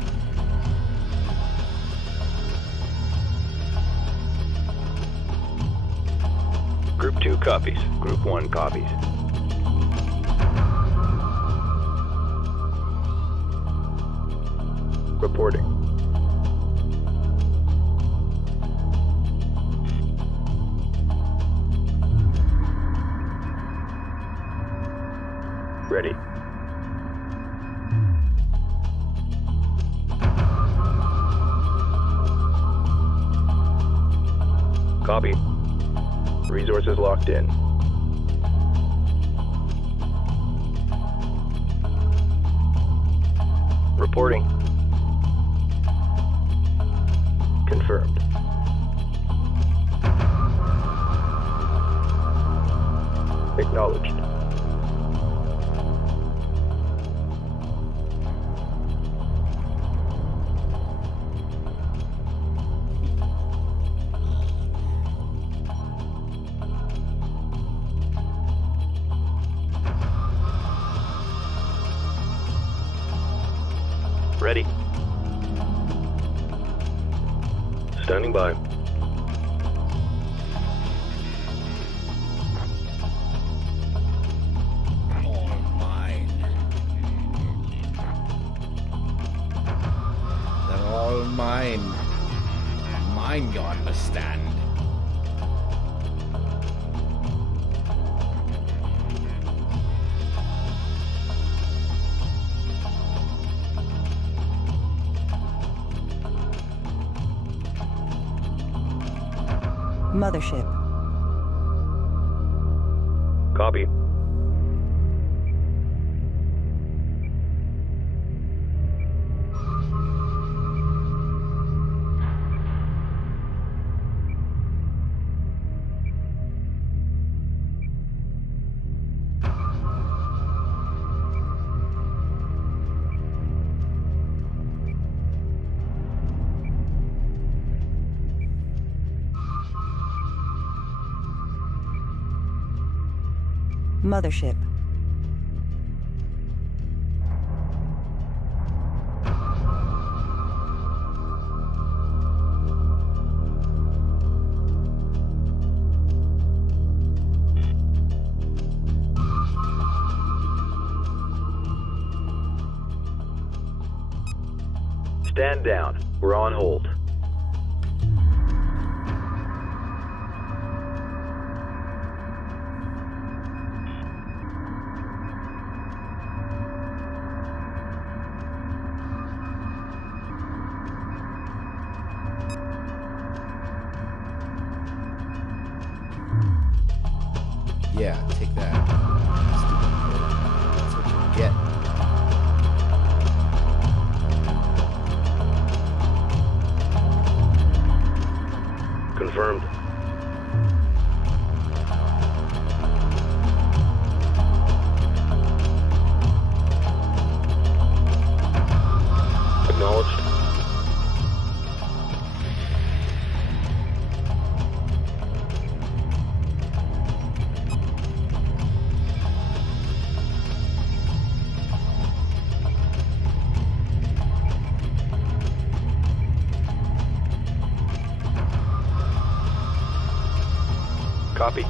Group 2 copies. Group 1 copies. Reporting. Ready. Copy. Resources locked in. Reporting. Confirmed. Acknowledged. Ready. Standing by. All mine. They're all mine. Mine, you understand. Mothership. Copy. Mothership. Stand down. We're on hold. Yeah, take that. Stupid kid. That's what you get. Confirmed. Acknowledged. Copy.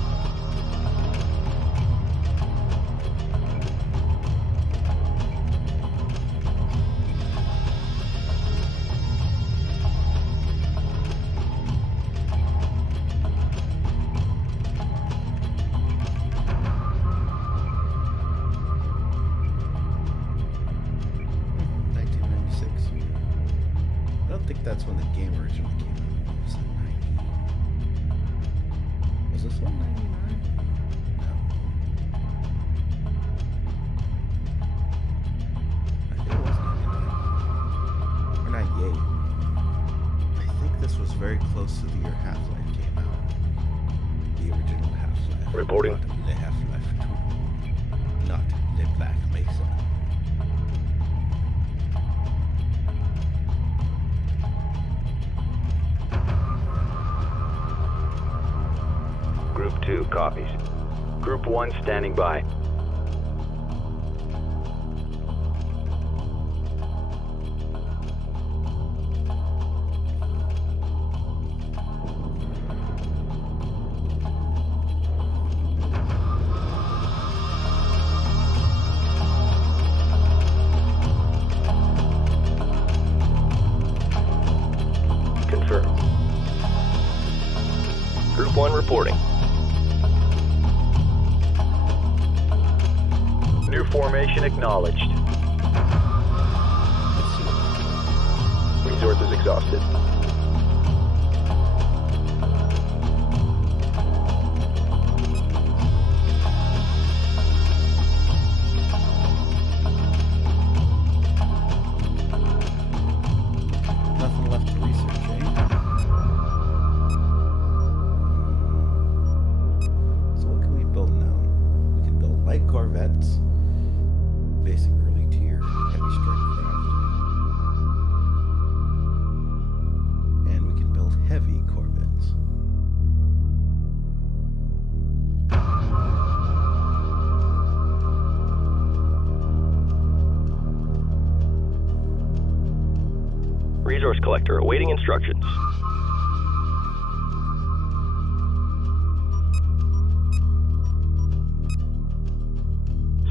think that's when the game originally came out. Was it 90? Was this one 99? No. I think it was 99. Or 98. I think this was very close to the year Half-Life came out. The original Half-Life. Reporting. Not the Half-Life 2. Not the Black Mesa. Group 2 copies. Group 1 standing by. Confirm. Group 1 reporting. New formation acknowledged. Resources exhausted. Nothing left to research, eh? So what can we build now? We can build light corvettes, basic early tier, heavy strike craft, and we can build heavy corvettes. Resource collector awaiting instructions.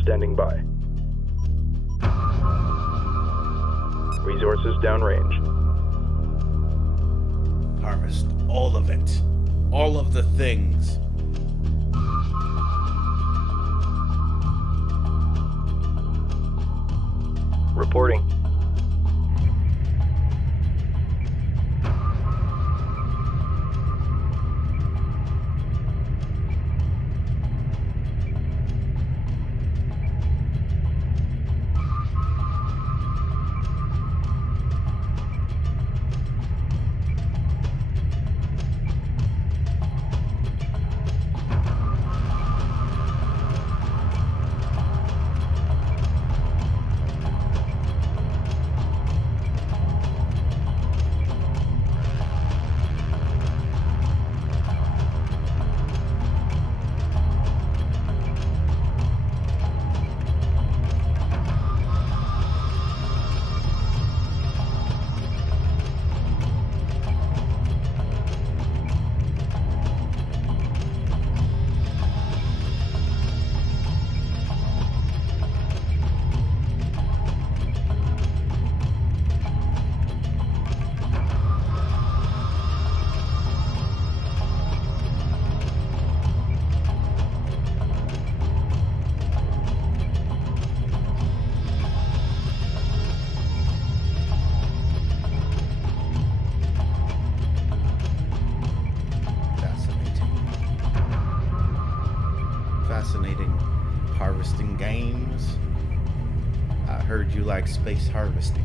Standing by. Resources downrange. Harvest all of it. All of the things. Reporting. Fascinating harvesting games. I heard you like space harvesting.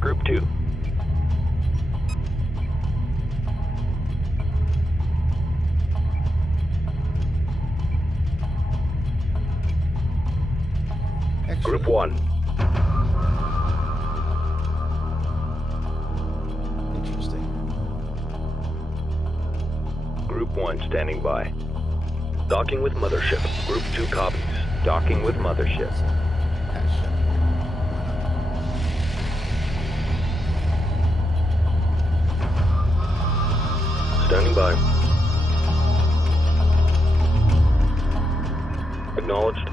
Group 2. Group 1. Interesting. Group 1 standing by. Docking with mothership. Group 2 copies. Docking with mothership. Standing by. Acknowledged.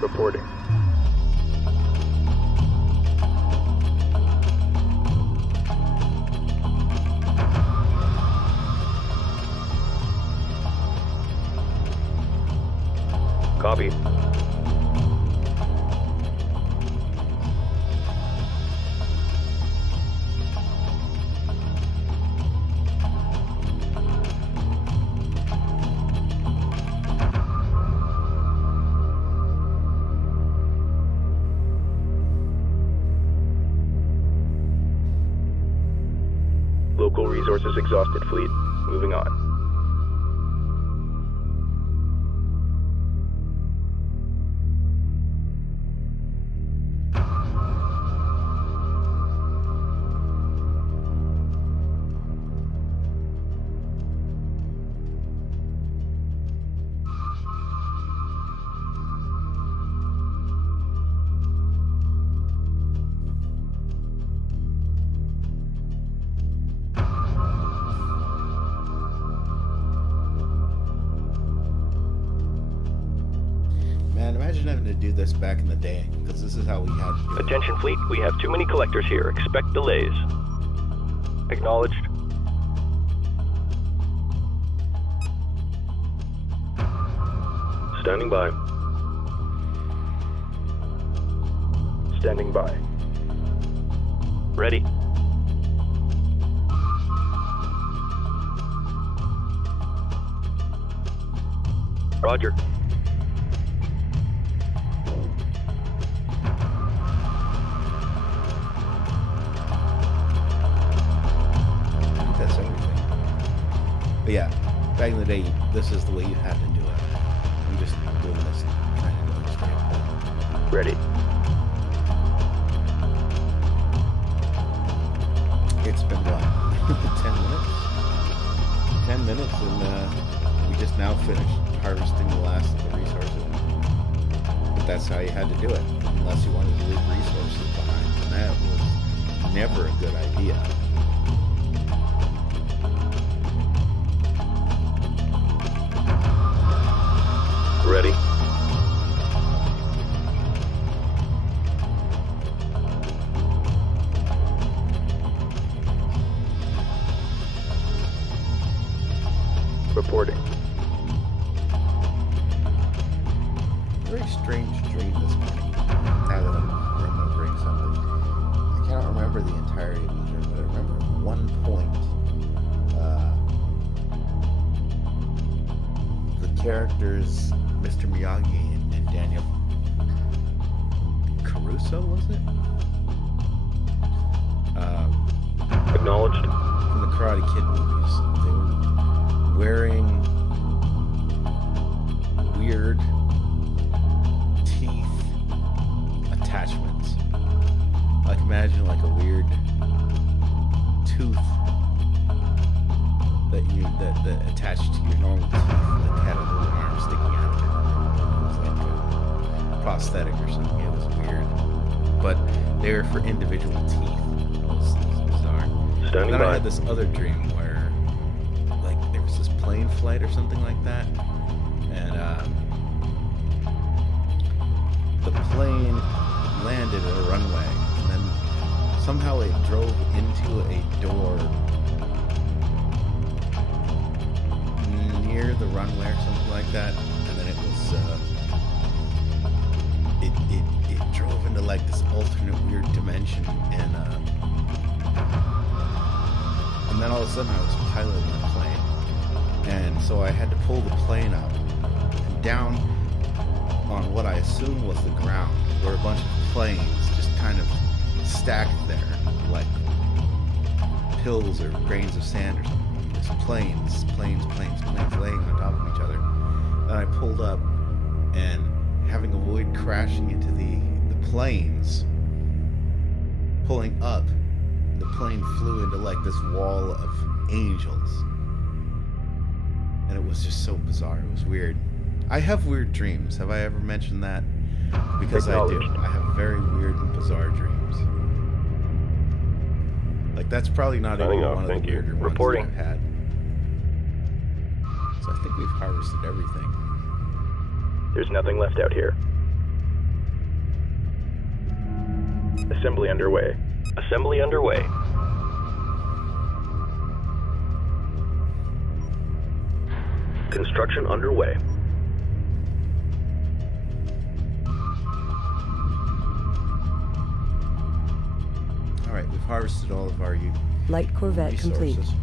Reporting. Copy. Local resources exhausted, fleet. Moving on. Man, imagine having to do this back in the day, because this is how we had to do it. Attention, fleet. We have too many collectors here. Expect delays. Acknowledged. Standing by. Standing by. Ready. Roger. That's everything. But yeah, back in the day, this is the way you had to do it. I'm just doing this, trying to do it straight. Ready. It's been what? 10 minutes? 10 minutes, and we just now finished harvesting the last of the resources. But that's how you had to do it, unless you wanted to leave resources behind. And that was never a good idea. Ready. Reporting. Very strange dream this morning. Now that I'm remembering something, I can't remember the entirety of the dream, but I remember at one point, the characters, Mr. Miyagi and Daniel Caruso, was it? Acknowledged. From the Karate Kid movies, they were wearing weird teeth attachments. Like imagine like a weird tooth that attached to your normal teeth, like had a little arm sticking out of it. It was like a prosthetic or something. It was weird, but they were for individual teeth. It was bizarre. Standing then by. I had this other dream where, like, there was this plane flight or something like that, and the plane landed at a runway, and then somehow it drove into a door near the runway or something like that, and then it was it drove into like this alternate weird dimension, and then all of a sudden I was piloting the plane, and so I had to pull the plane up, and down on what I assume was the ground were a bunch of planes just kind of stacked there like pills or grains of sand or something. Just planes laying on top of each other. Then I pulled up, and having avoided crashing into the planes, pulling up, the plane flew into like this wall of angels. And it was just so bizarre. It was weird. I have weird dreams. Have I ever mentioned that? Because I do. I have very weird and bizarre dreams. Like, that's probably not even one of the weirder ones that I've had. So I think we've harvested everything. There's nothing left out here. Assembly underway. Assembly underway. Construction underway. All right, we've harvested all of our Light Corvette complete. resources.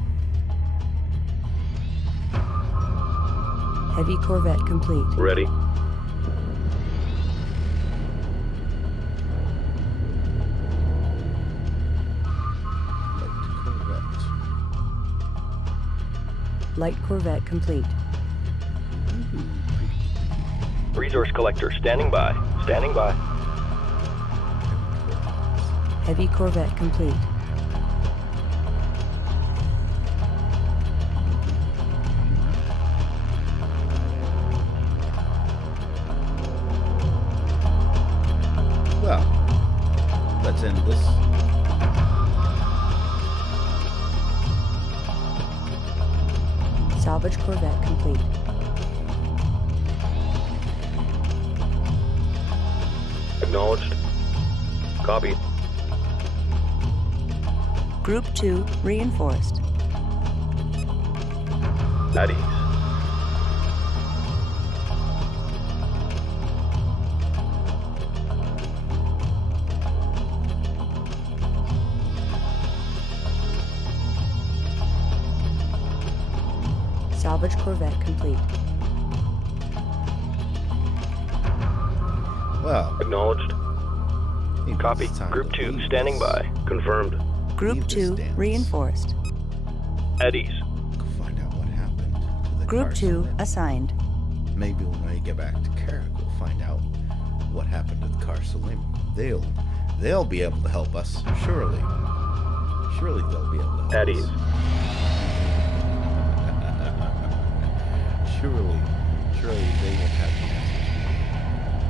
Heavy Corvette complete. Ready. Light Corvette complete. Resource collector standing by. Standing by. Heavy Corvette complete. Well, let's end this. Salvage Corvette complete. Acknowledged. Copy. Group 2 reinforced. At ease. Salvage Corvette complete. Well, Acknowledged. maybe Copy. it's time Group to 2 leave standing this. by. Confirmed. Group Leave this 2 dance. reinforced. At ease. Go find out what happened to the Group car 2 Salim. assigned. Maybe when we get back to Carrick, we'll find out what happened to the car Salim. They'll be able to help us. Surely they'll be able to help At us. ease. Surely they will have the answers.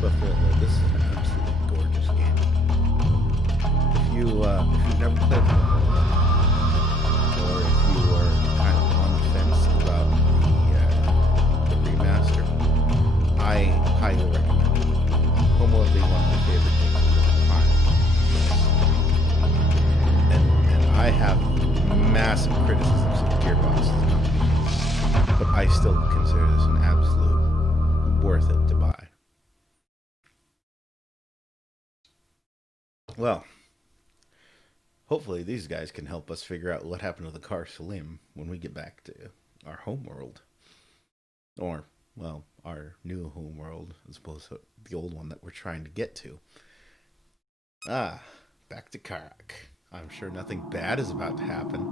But this is an absolutely gorgeous game. If you've never played Homeworld, or if you are kind of on the fence about the remaster, I highly recommend it. Homeworld being one of my favorite games of all time. And I have massive criticisms of Gearbox's company, but I still consider this an absolute worth it to buy. Well, hopefully these guys can help us figure out what happened to the car Salim when we get back to our homeworld. Or, well, our new homeworld as opposed to the old one that we're trying to get to. Back to Karak. I'm sure nothing bad is about to happen.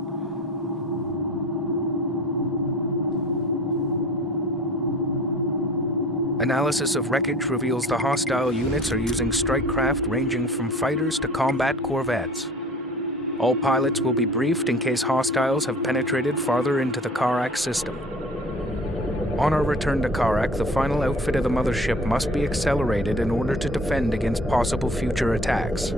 Analysis of wreckage reveals the hostile units are using strike craft ranging from fighters to combat corvettes. All pilots will be briefed in case hostiles have penetrated farther into the Karak system. On our return to Karak, the final outfit of the mothership must be accelerated in order to defend against possible future attacks.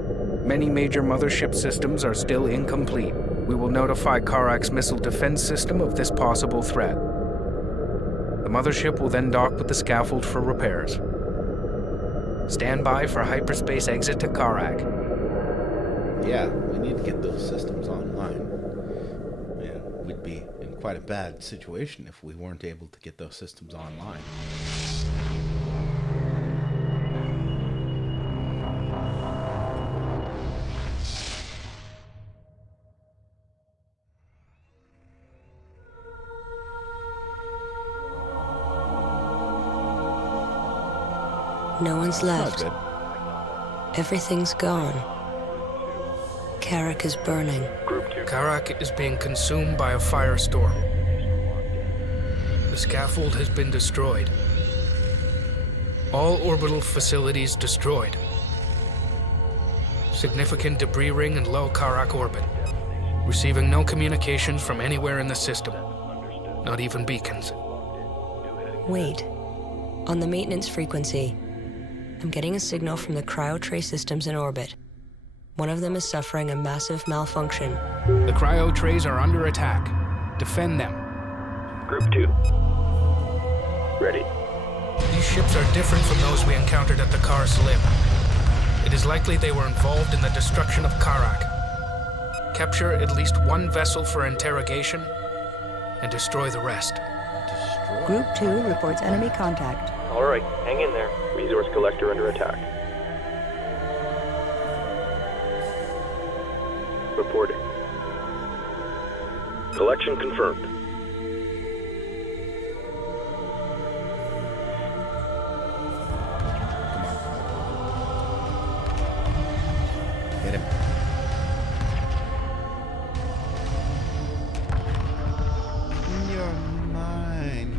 Many major mothership systems are still incomplete. We will notify Karak's missile defense system of this possible threat. The mothership will then dock with the scaffold for repairs. Stand by for hyperspace exit to Karak. Yeah, we need to get those systems online. Yeah, we'd be in quite a bad situation if we weren't able to get those systems online. No one's Not left. good. Everything's gone. Karak is burning. Group 2. Karak is being consumed by a firestorm. The scaffold has been destroyed. All orbital facilities destroyed. Significant debris ring in low Karak orbit. Receiving no communications from anywhere in the system. Not even beacons. Wait. On the maintenance frequency, I'm getting a signal from the cryo tray systems in orbit. One of them is suffering a massive malfunction. The cryo trays are under attack. Defend them. Group 2. Ready. These ships are different from those we encountered at the Kar Salim. It is likely they were involved in the destruction of Karak. Capture at least one vessel for interrogation and destroy the rest. Group 2 reports enemy contact. All right, hang in there. Resource collector under attack. Reporting. Collection confirmed. Hit him. You're mine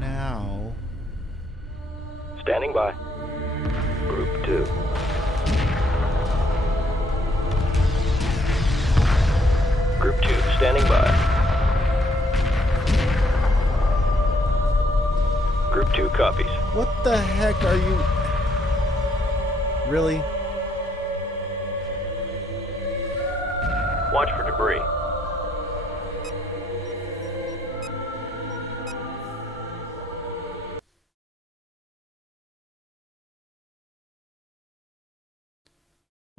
now. Standing by. Group 2. Group 2, standing by. Group 2 copies. What the heck are you? Really? Watch for debris.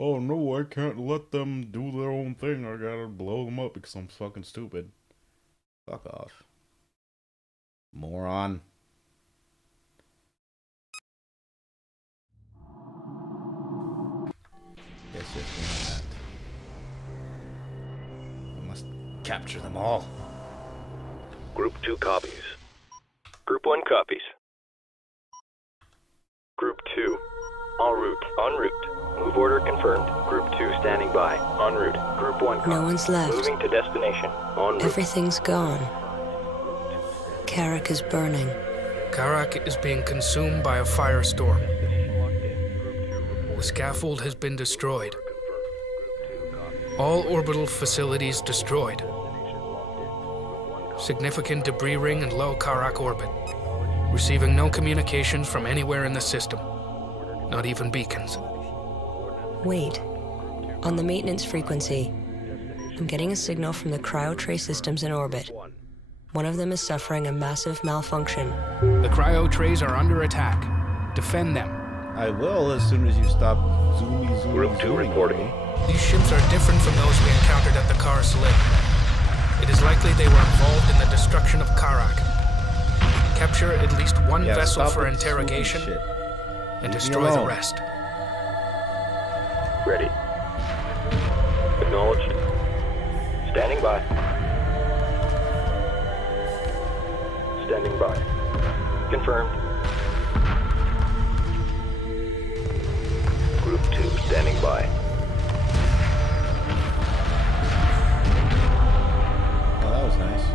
Oh no, I can't let them do their own thing. I gotta blow them up because I'm fucking stupid. Fuck off. Moron. Guess just that. I must capture them all. Group 2 copies. Group 1 copies. Group 2, en route. En route. Move order confirmed. Group 2 standing by. En route. Group 1 copies. No one's left. Moving to destination. En route. Everything's gone. Karak is burning. Karak is being consumed by a firestorm. The scaffold has been destroyed. All orbital facilities destroyed. Significant debris ring in low Karak orbit. Receiving no communications from anywhere in the system. Not even beacons. Wait. On the maintenance frequency, I'm getting a signal from the cryo tray systems in orbit. One of them is suffering a massive malfunction. The cryo trays are under attack. Defend them. I will as soon as you stop zooming. Group 2 reporting. These ships are different from those we encountered at the Kar Salim. It is likely they were involved in the destruction of Karak. Capture at least one vessel for interrogation and destroy the rest. Ready. Acknowledged. Standing by. Standing by. Confirmed. Group 2 standing by. Oh, that was nice.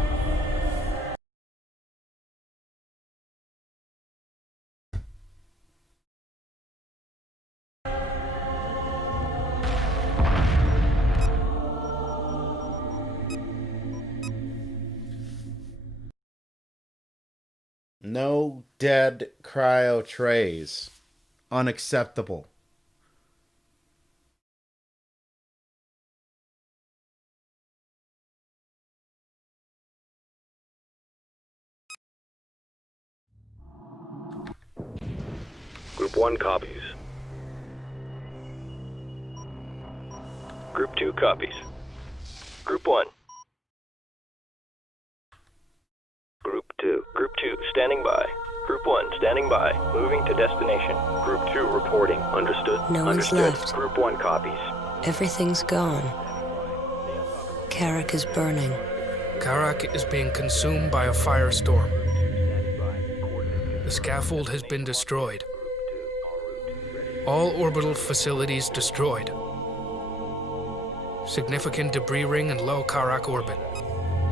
No dead cryo trays. Unacceptable. Group 1 copies. Group 2 copies. Group 1. Group 2. Group 2 standing by. Group 1 standing by. Moving to destination. Group 2 reporting. Understood. No one's Understood. left. Group 1 copies. Everything's gone. Karak is burning. Karak is being consumed by a firestorm. The scaffold has been destroyed. All orbital facilities destroyed. Significant debris ring in low Karak orbit.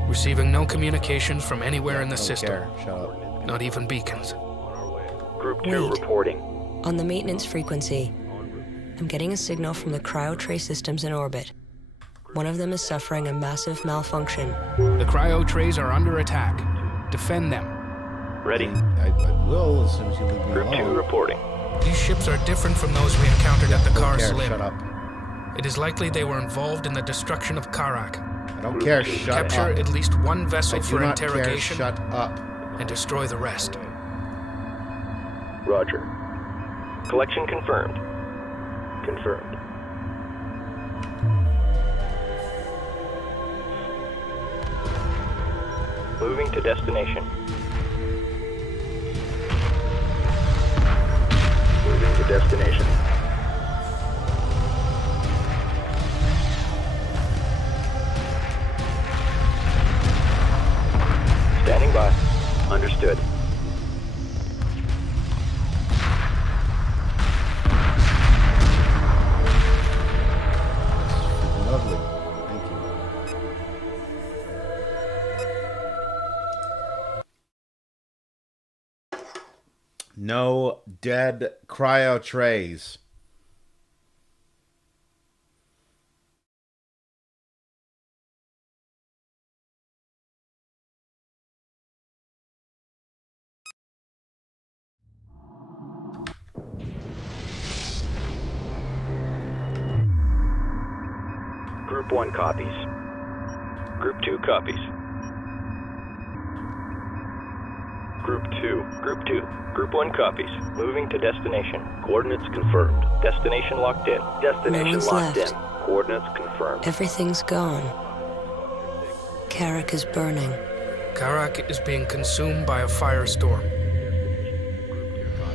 Receiving no communications from anywhere in the system. Shut up. Not even beacons. Group 2 reporting. On the maintenance frequency, I'm getting a signal from the cryo tray systems in orbit. One of them is suffering a massive malfunction. The cryo trays are under attack. Defend them. Ready. I will as soon as you leave me Group alone. 2 reporting. These ships are different from those we encountered at the Car Shut Slim. up. It is likely they were involved in the destruction of Karak. I don't care. Shut Capture up. at least one vessel I do for not interrogation care. Shut up. and destroy the rest. Roger. Collection confirmed. Confirmed. Moving to destination. Moving to destination. Standing by. Understood. Lovely. Thank you. No dead cryo trays. Group 1 copies. Group 2 copies. Group 2. Group 1 copies. Moving to destination. Coordinates confirmed. Destination locked in. Destination one's locked left. in. Coordinates confirmed. Everything's gone. Karak is burning. Karak is being consumed by a firestorm.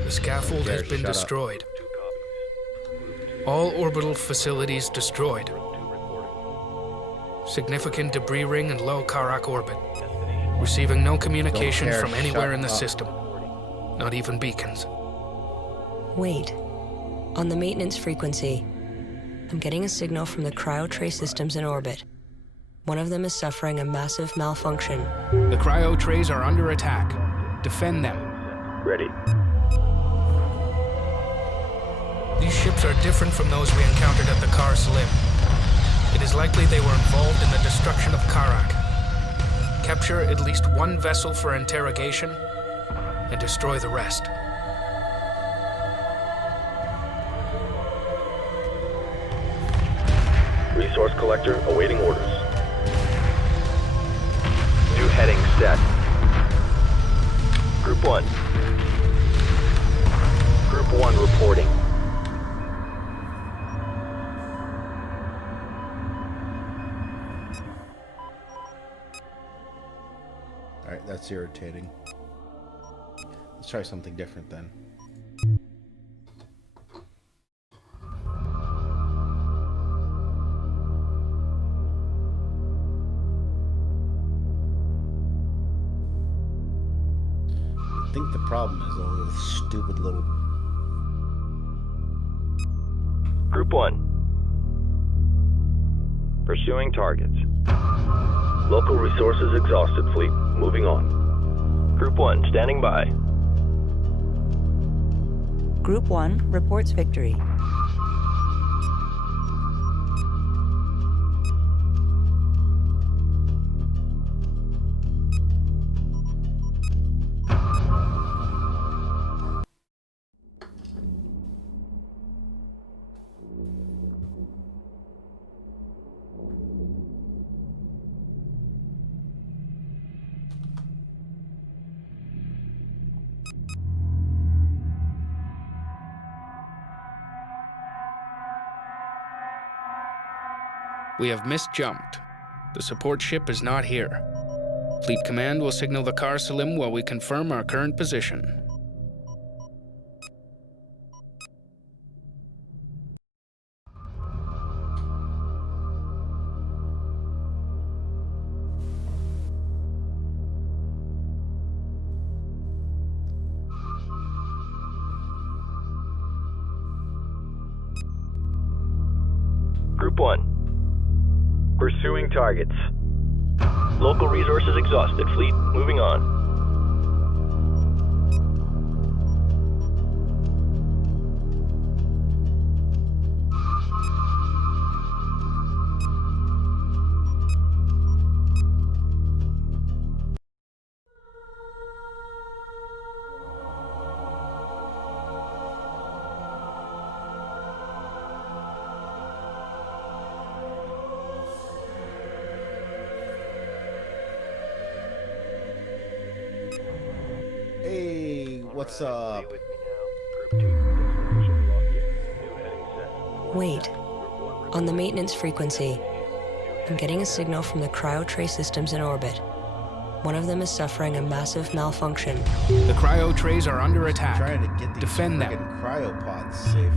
The scaffold has been Shut up. destroyed. All orbital facilities destroyed. Significant debris ring in low Karak orbit. Receiving no communication Don't care. from anywhere Shut in the up. system. Not even beacons. Wait. On the maintenance frequency, I'm getting a signal from the cryo tray systems in orbit. One of them is suffering a massive malfunction. The cryo trays are under attack. Defend them. Ready. These ships are different from those we encountered at the Car Slim. It is likely they were involved in the destruction of Karak. Capture at least one vessel for interrogation and destroy the rest. Resource collector awaiting orders. New heading set. Group 1. Group 1 reporting. Alright, that's irritating. Let's try something different then. I think the problem is all this stupid little... Group 1. Pursuing targets. Local resources exhausted, fleet. Moving on. Group 1, standing by. Group 1 reports victory. We have misjumped. The support ship is not here. Fleet Command will signal the Car Salim while we confirm our current position. Group 1. Pursuing targets. Local resources exhausted. Fleet, moving on. Hey, what's up? Wait. On the maintenance frequency, I'm getting a signal from the cryo tray systems in orbit. One of them is suffering a massive malfunction. The cryo trays are under attack. Trying to get these Defend them. friggin' cryopods safe.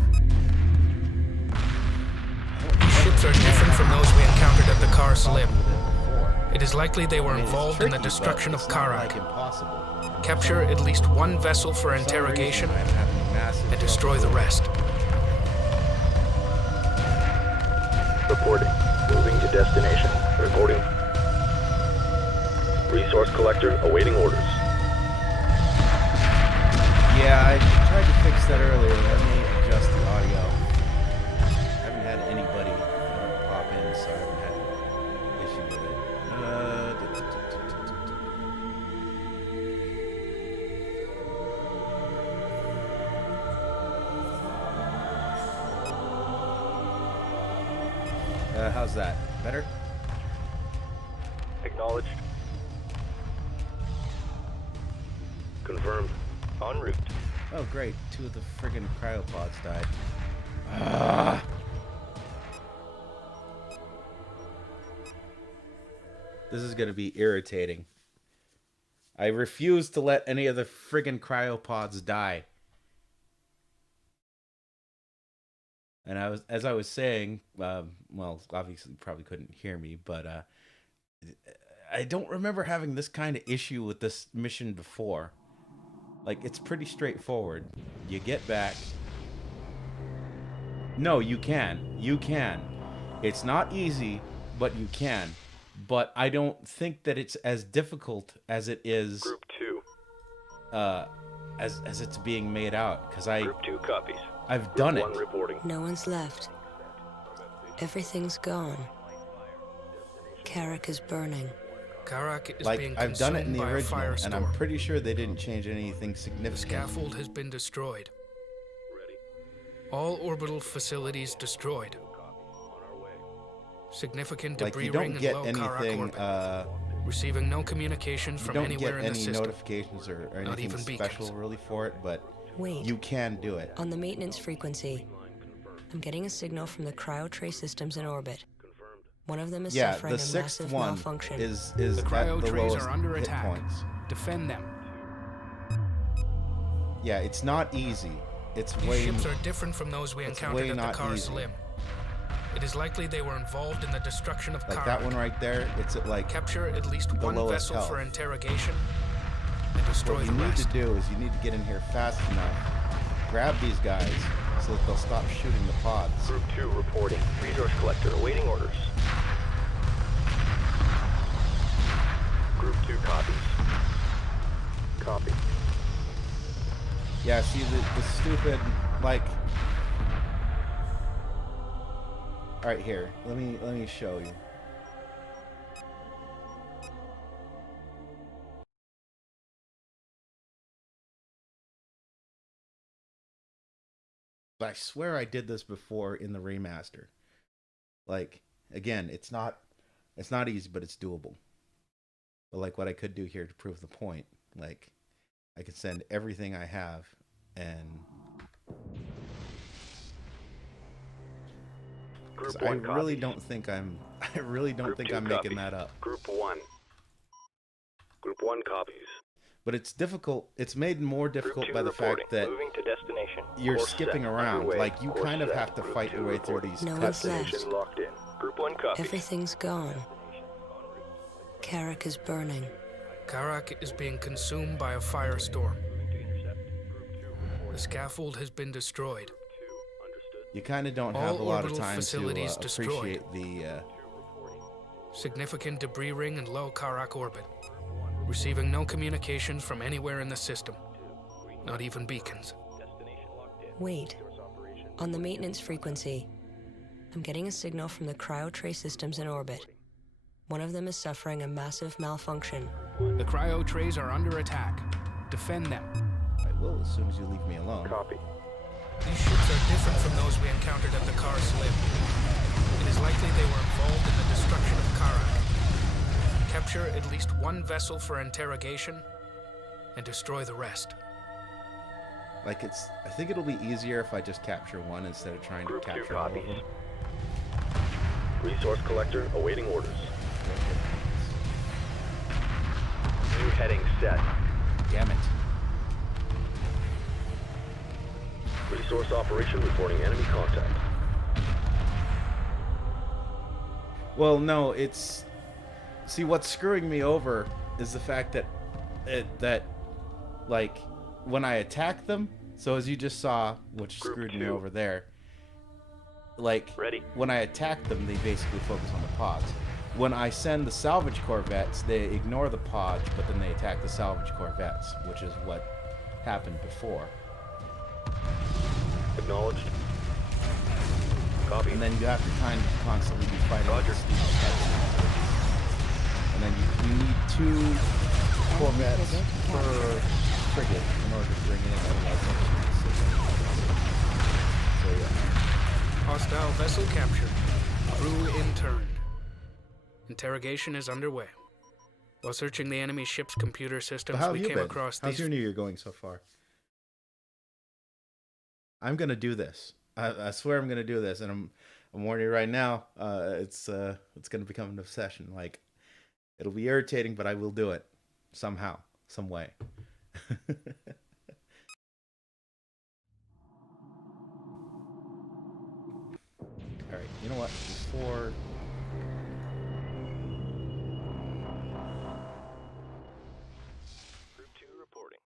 These ships are different from those we encountered at the Car Slim. It is likely they were involved in the destruction of Karak. Capture at least one vessel for interrogation and destroy the rest. Reporting. Moving to destination. Reporting. Resource collector awaiting orders. Yeah, I tried to fix that earlier. Let me adjust the audio. I haven't had anybody pop in, so I haven't had an issue with it. How's that? Better? Acknowledged. Confirmed. En route. Oh, great. 2 of the friggin' cryopods died. Ah. This is gonna be irritating. I refuse to let any of the friggin' cryopods die. And as I was saying, well, obviously you probably couldn't hear me, but I don't remember having this kind of issue with this mission before. Like, it's pretty straightforward. You get back. No, you can. You can. It's not easy, but you can. But I don't think that it's as difficult as it is. Group 2. As it's being made out, because Group 2 copies. I've done it. Group 1 reporting. No one's left. Everything's gone. Karak is burning. Karak is Like, being I've done it in consumed the by a original, and firestorm. I'm pretty sure they didn't change anything The significant. scaffold has been destroyed. All orbital facilities destroyed. Significant Like, debris you ring don't in get low Karak anything, orbit. Receiving no communication you from don't anywhere get in the any system. notifications or Not anything even special beacons. really for it, but Wait. you can do it. On the maintenance frequency, I'm getting a signal from the cryo tray systems in orbit. One of them is Yeah, suffering the a 6th massive one malfunction. is The at cryo the trays lowest are under hit attack. points. Defend them. Yeah, it's not easy. It's These way ships are different from those we it's encountered way at the not Car easy. Slim. It is likely they were involved in the destruction of like Karak. that one right there. It's at like Capture at least the one lowest vessel for health. interrogation and destroy What the you need rest. to do is you need to get in here fast enough, grab these guys so that they'll stop shooting the pods. Group 2 reporting. Resource collector awaiting orders. Group 2 copies. Copy. Yeah, see the stupid, like. All right, here. Let me show you. I swear I did this before in the remaster. Like, again, it's not easy, but it's doable. But like what I could do here to prove the point, like I could send everything I have and Group I 1 really copies. don't think I'm Group think 2 I'm making copies. that up. Group 1. Group 1 copies. But it's difficult. It's made more Group difficult 2 by the reporting. fact that Moving to destination. you're Course skipping set. around. Underway. Like you Course kind of set. have to Group fight 2 your way through reporting. these No one's left. Destination locked in. Group 1 copies. Everything's gone. Karak is burning. Karak is being consumed by a firestorm. The scaffold has been destroyed. You kind of don't All have a lot of orbital time to facilities destroyed. appreciate Significant debris ring in low Karak orbit. Receiving no communications from anywhere in the system. Not even beacons. Wait. On the maintenance frequency, I'm getting a signal from the cryo tray systems in orbit. One of them is suffering a massive malfunction. The cryo trays are under attack. Defend them. I will as soon as you leave me alone. Copy. These ships are different from those we encountered at the Car Slim. It is likely they were involved in the destruction of Karak. Capture at least one vessel for interrogation and destroy the rest. Like I think it'll be easier if I just capture one instead of trying to Group 2 capture all of copies. them. Resource collector awaiting orders. New heading set. Damn it. Resource operation reporting enemy contact. Well, no, it's... See, what's screwing me over is the fact that like, when I attack them, so as you just saw, which Group screwed me 2. over there, like, Ready. when I attack them, they basically focus on the pods. When I send the salvage corvettes, they ignore the pods, but then they attack the salvage corvettes, which is what happened before. Acknowledged. Copy. And then you have to kind of constantly be fighting Roger. with the steam. And then you need 2 corvettes per frigate in order to bring it in. Otherwise, so yeah. Hostile vessel captured. Crew interned. Interrogation is underway. While searching the enemy ship's computer systems, But how have we you came been? across How's these. your New Year going so far? I'm gonna do this. I swear I'm gonna do this, and I'm warning you right now. It's gonna become an obsession. Like, it'll be irritating, but I will do it somehow, some way. All right. You know what? Before. Group 2 reporting.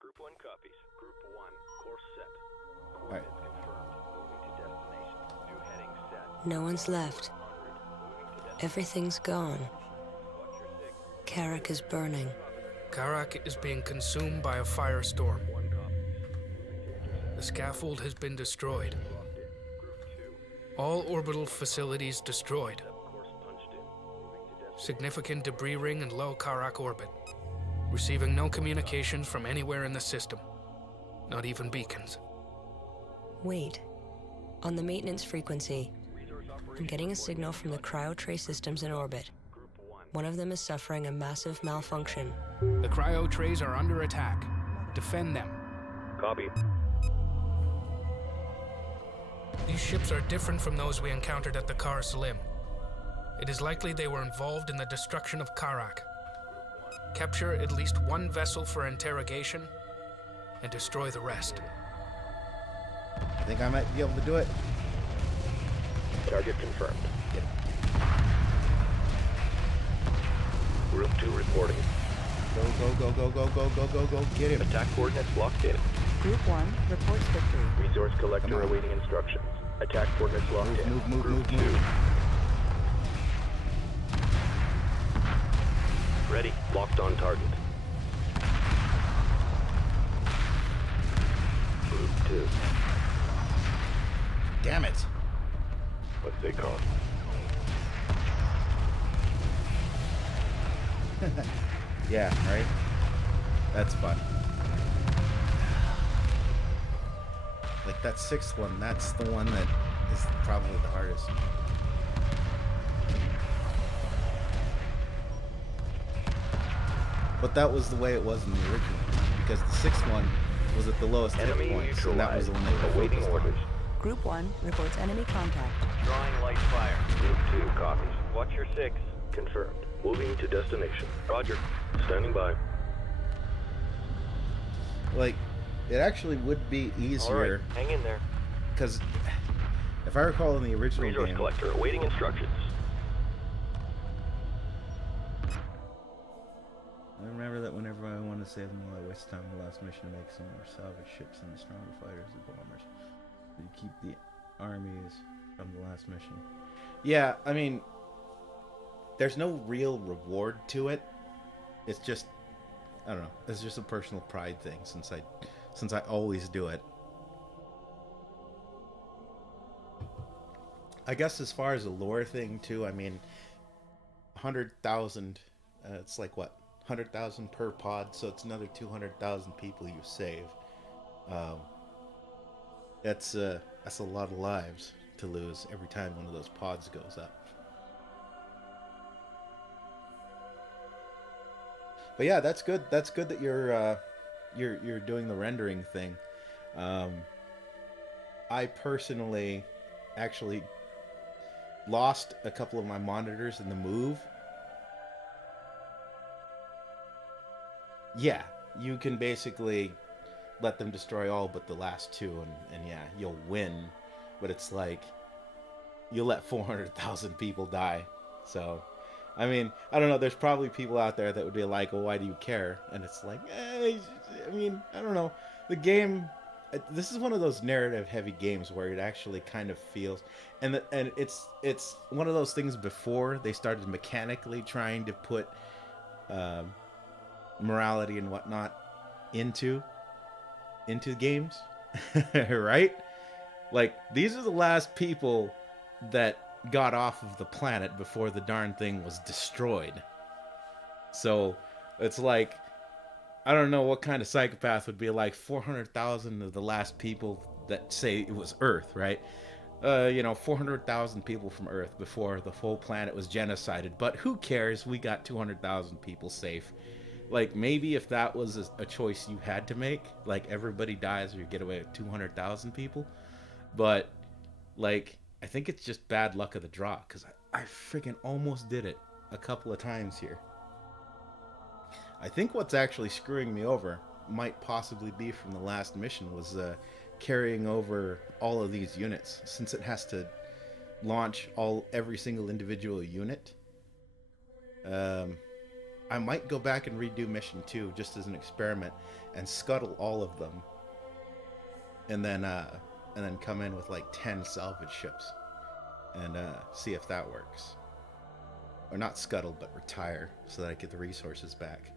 Group 1 copies. Group 1, course set. All right. Confirmed. Moving to destination. New heading set. No one's left. Everything's gone. Karak is burning. Karak is being consumed by a firestorm. The scaffold has been destroyed. All orbital facilities destroyed. Significant debris ring in low Karak orbit. Receiving no communications from anywhere in the system. Not even beacons. Wait. On the maintenance frequency, I'm getting a signal from the cryo tray systems in orbit. One of them is suffering a massive malfunction. The cryo trays are under attack. Defend them. Copy. These ships are different from those we encountered at the Car Slim. It is likely they were involved in the destruction of Karak. Capture at least one vessel for interrogation and destroy the rest. I think I might be able to do it. Target confirmed. Get it. Group 2 reporting. Go, go, go, go, go, go, go, go, go. Get him. Attack coordinates locked in. Group 1 reports victory. Resource Come collector on. awaiting instructions. Attack coordinates locked in. Move, move, Group move, 2. move. Ready. Locked on target. Group 2. Damn it. What's they call? Yeah, right? That's fun. Like that 6th one, that's the one that is probably the hardest. But that was the way it was in the original, because the 6th one was at the lowest hit Enemy points, and that was the one they were awaiting focused orders. on. Group 1 reports enemy contact. Drawing light fire. Group 2 copies. Watch your 6. Confirmed. Moving to destination. Roger. Standing by. Like, it actually would be All right. easier, Hang in there. because if I recall in the original Resource game, collector awaiting instructions. I remember that whenever I wanted to save them all, I wasted time on the last mission to make some more salvage ships and stronger fighters and bombers. You keep the armies from the last mission. Yeah, I mean, there's no real reward to it. It's just, I don't know. It's just a personal pride thing since I always do it. I guess as far as the lore thing too, I mean, 100,000. It's like what 100,000 per pod, so it's another 200,000 people you save. Um, that's a lot of lives to lose every time one of those pods goes up. But yeah, that's good. That's good that you're doing the rendering thing. Um, I personally actually lost a couple of my monitors in the move. Yeah, you can basically let them destroy all but the last two, and yeah, you'll win. But it's like you'll let 400,000 people die. So, I mean, I don't know. There's probably people out there that would be like, "Well, why do you care?" And it's like, I mean, I don't know. The game. This is one of those narrative-heavy games where it actually kind of feels, and it's one of those things before they started mechanically trying to put um, morality and whatnot into games, right? Like, these are the last people that got off of the planet before the darn thing was destroyed. So it's like, I don't know what kind of psychopath would be like 400,000 of the last people that say it was Earth, right? 400,000 people from Earth before the whole planet was genocided. But who cares? We got 200,000 people safe. Like, maybe if that was a choice you had to make, like, everybody dies or you get away with 200,000 people. But, like, I think it's just bad luck of the draw, because I freaking almost did it a couple of times here. I think what's actually screwing me over might possibly be from the last mission was carrying over all of these units, since it has to launch every single individual unit. I might go back and redo mission 2 just as an experiment and scuttle all of them, and then come in with like 10 salvage ships and see if that works. Or not scuttle, but retire so that I get the resources back.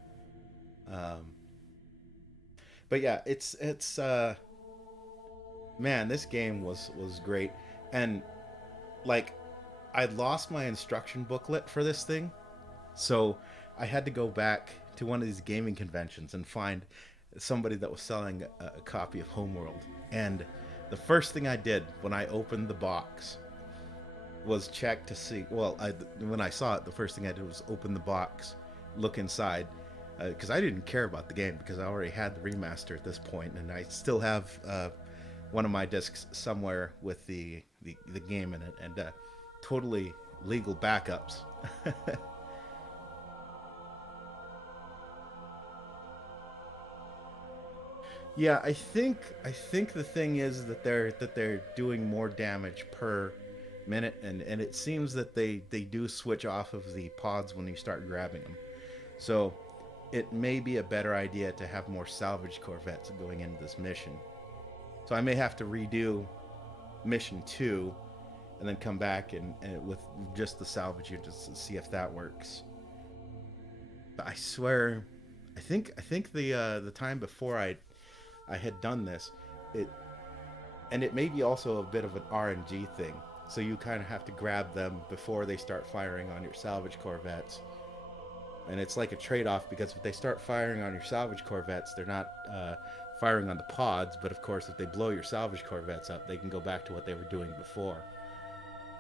But yeah, it's man, this game was great. And like, I lost my instruction booklet for this thing, so I had to go back to one of these gaming conventions and find somebody that was selling a copy of Homeworld. And the first thing I did when I opened the box was check to see, when I saw it, the first thing I did was open the box, look inside, because I didn't care about the game because I already had the remaster at this point, and I still have one of my discs somewhere with the game in it, and totally legal backups. Yeah, I think the thing is that they're doing more damage per minute, and it seems that they do switch off of the pods when you start grabbing them. So it may be a better idea to have more salvage corvettes going into this mission. So I may have to redo mission 2 and then come back and with just the salvage units to see if that works. But I swear, I think the time before I had done this, it may be also a bit of an RNG thing. So you kind of have to grab them before they start firing on your salvage corvettes. And it's like a trade-off, because if they start firing on your salvage corvettes, they're not firing on the pods. But of course, if they blow your salvage corvettes up, they can go back to what they were doing before.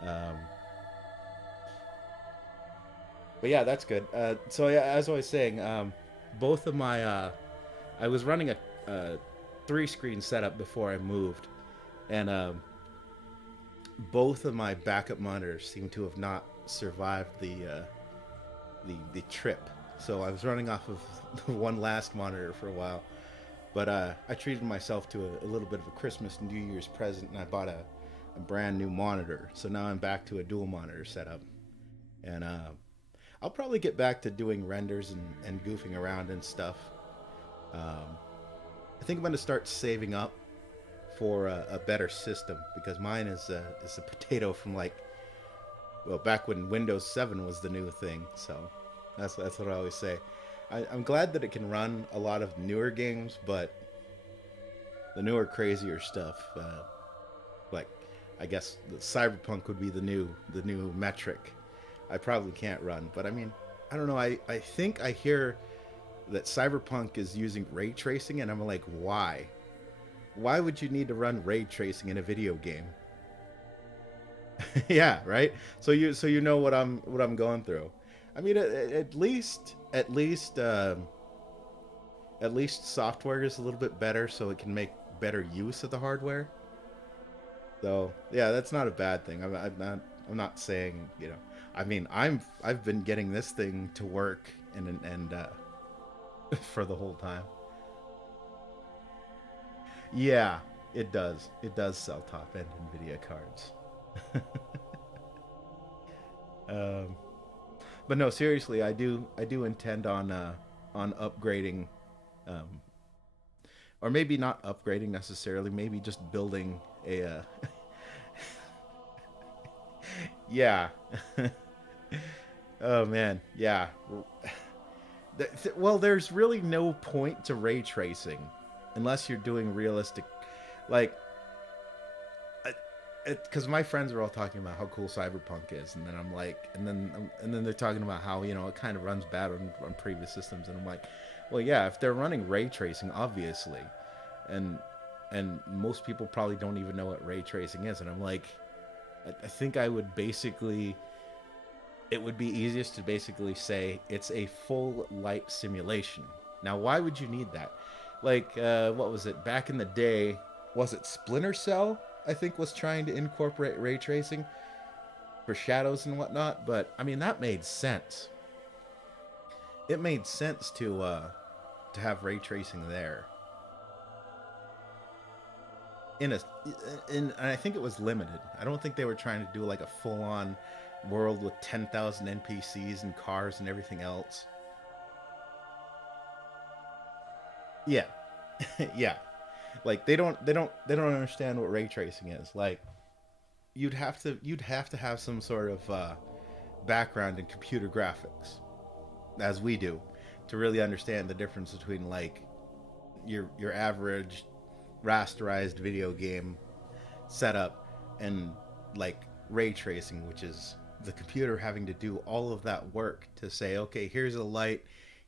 But yeah, that's good. So yeah, as I was saying, both of my... I was running a 3-screen setup before I moved, and both of my backup monitors seem to have not survived the trip. So I was running off of one last monitor for a while, but I treated myself to a little bit of a Christmas and New Year's present, and I bought a brand new monitor. So now I'm back to a dual monitor setup, and I'll probably get back to doing renders and goofing around and stuff. I think I'm going to start saving up for a better system, because mine is a potato from like well, back when Windows 7 was the new thing. So that's what I always say. I'm glad that it can run a lot of newer games, but the newer, crazier stuff, like I guess the Cyberpunk would be the new metric. I probably can't run, but I mean, I don't know. I think I hear that Cyberpunk is using ray tracing, and I'm like, why? Why would you need to run ray tracing in a video game? Yeah, right. So you know what I'm going through. I mean, at least software is a little bit better, so it can make better use of the hardware. So yeah, that's not a bad thing. I'm not saying, you know. I mean, I've been getting this thing to work and for the whole time. Yeah, it does. It does sell top end Nvidia cards. But no, seriously, I do intend on upgrading, or maybe not upgrading necessarily, maybe just building a yeah. Oh man, yeah. Well, there's really no point to ray tracing unless you're doing realistic, like, because my friends are all talking about how cool Cyberpunk is, and then I'm like, and then they're talking about how, you know, it kind of runs bad on previous systems, and I'm like, well, yeah, if they're running ray tracing, obviously, and most people probably don't even know what ray tracing is, and I'm like, I think I would basically, it would be easiest to basically say it's a full light simulation. Now, why would you need that? Like, what was it back in the day? Was it Splinter Cell? I think was trying to incorporate ray tracing for shadows and whatnot, but I mean that made sense. It made sense to have ray tracing there. And I think it was limited. I don't think they were trying to do like a full-on world with 10,000 NPCs and cars and everything else. Yeah. Yeah. Like they don't understand what ray tracing is. Like you'd have to have some sort of background in computer graphics, as we do, to really understand the difference between like your average rasterized video game setup and like ray tracing, which is the computer having to do all of that work to say, okay, here's a light,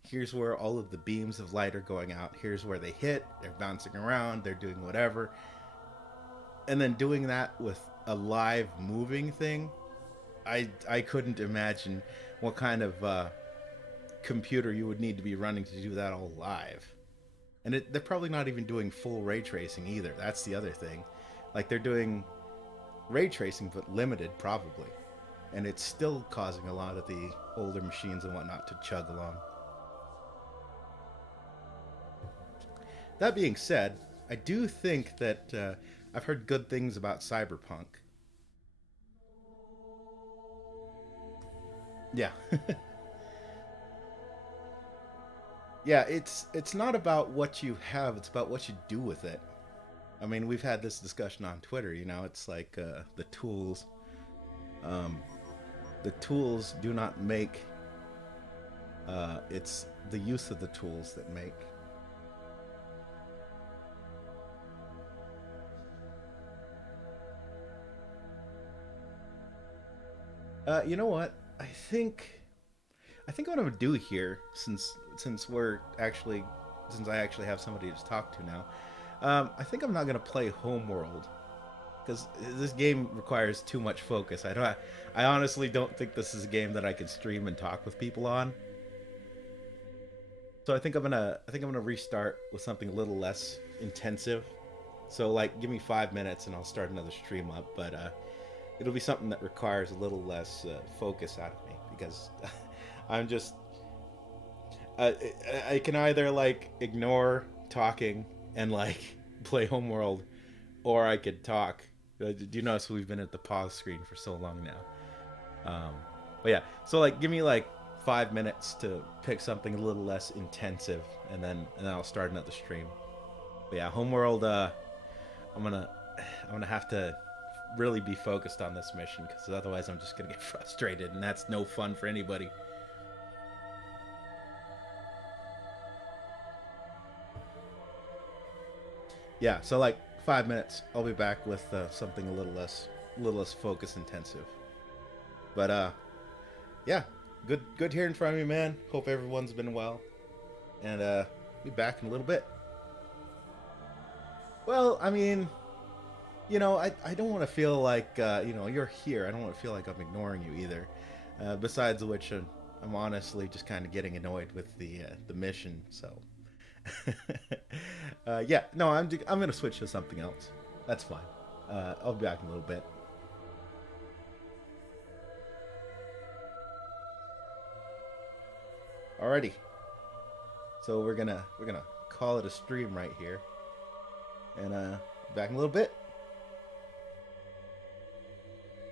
here's where all of the beams of light are going out, here's where they hit, they're bouncing around, they're doing whatever, and then doing that with a live moving thing. I couldn't imagine what kind of computer you would need to be running to do that all live. And they're probably not even doing full ray tracing either. That's the other thing. Like they're doing ray tracing, but limited probably. And it's still causing a lot of the older machines and whatnot to chug along. That being said, I do think that I've heard good things about Cyberpunk. Yeah. Yeah, it's not about what you have, it's about what you do with it. I mean, we've had this discussion on Twitter, you know, it's like the tools. The tools do not make, it's the use of the tools that make. You know what? I think what I'm gonna do here, since I actually have somebody to talk to now, I think I'm not gonna play Homeworld, because this game requires too much focus. I honestly don't think this is a game that I can stream and talk with people on. So I think I'm gonna restart with something a little less intensive. So like, give me 5 minutes and I'll start another stream up, but it'll be something that requires a little less focus out of me, because I'm just I can either like ignore talking and like play Homeworld, or I could talk. Do you notice we've been at the pause screen for so long now? But yeah, so like give me like 5 minutes to pick something a little less intensive, and then I'll start another stream. But yeah, Homeworld, I'm gonna have to really be focused on this mission, because otherwise I'm just gonna get frustrated, and that's no fun for anybody. Yeah, so like 5 minutes, I'll be back with something a little less focus intensive. But yeah, good hearing from you, man. Hope everyone's been well, and be back in a little bit. Well, I mean, you know, I don't want to feel like you know, you're here. I don't want to feel like I'm ignoring you either. Besides which, I'm honestly just kind of getting annoyed with the mission. So. Yeah, no, I'm gonna switch to something else. That's fine. I'll be back in a little bit. Alrighty. So we're gonna call it a stream right here, and back in a little bit.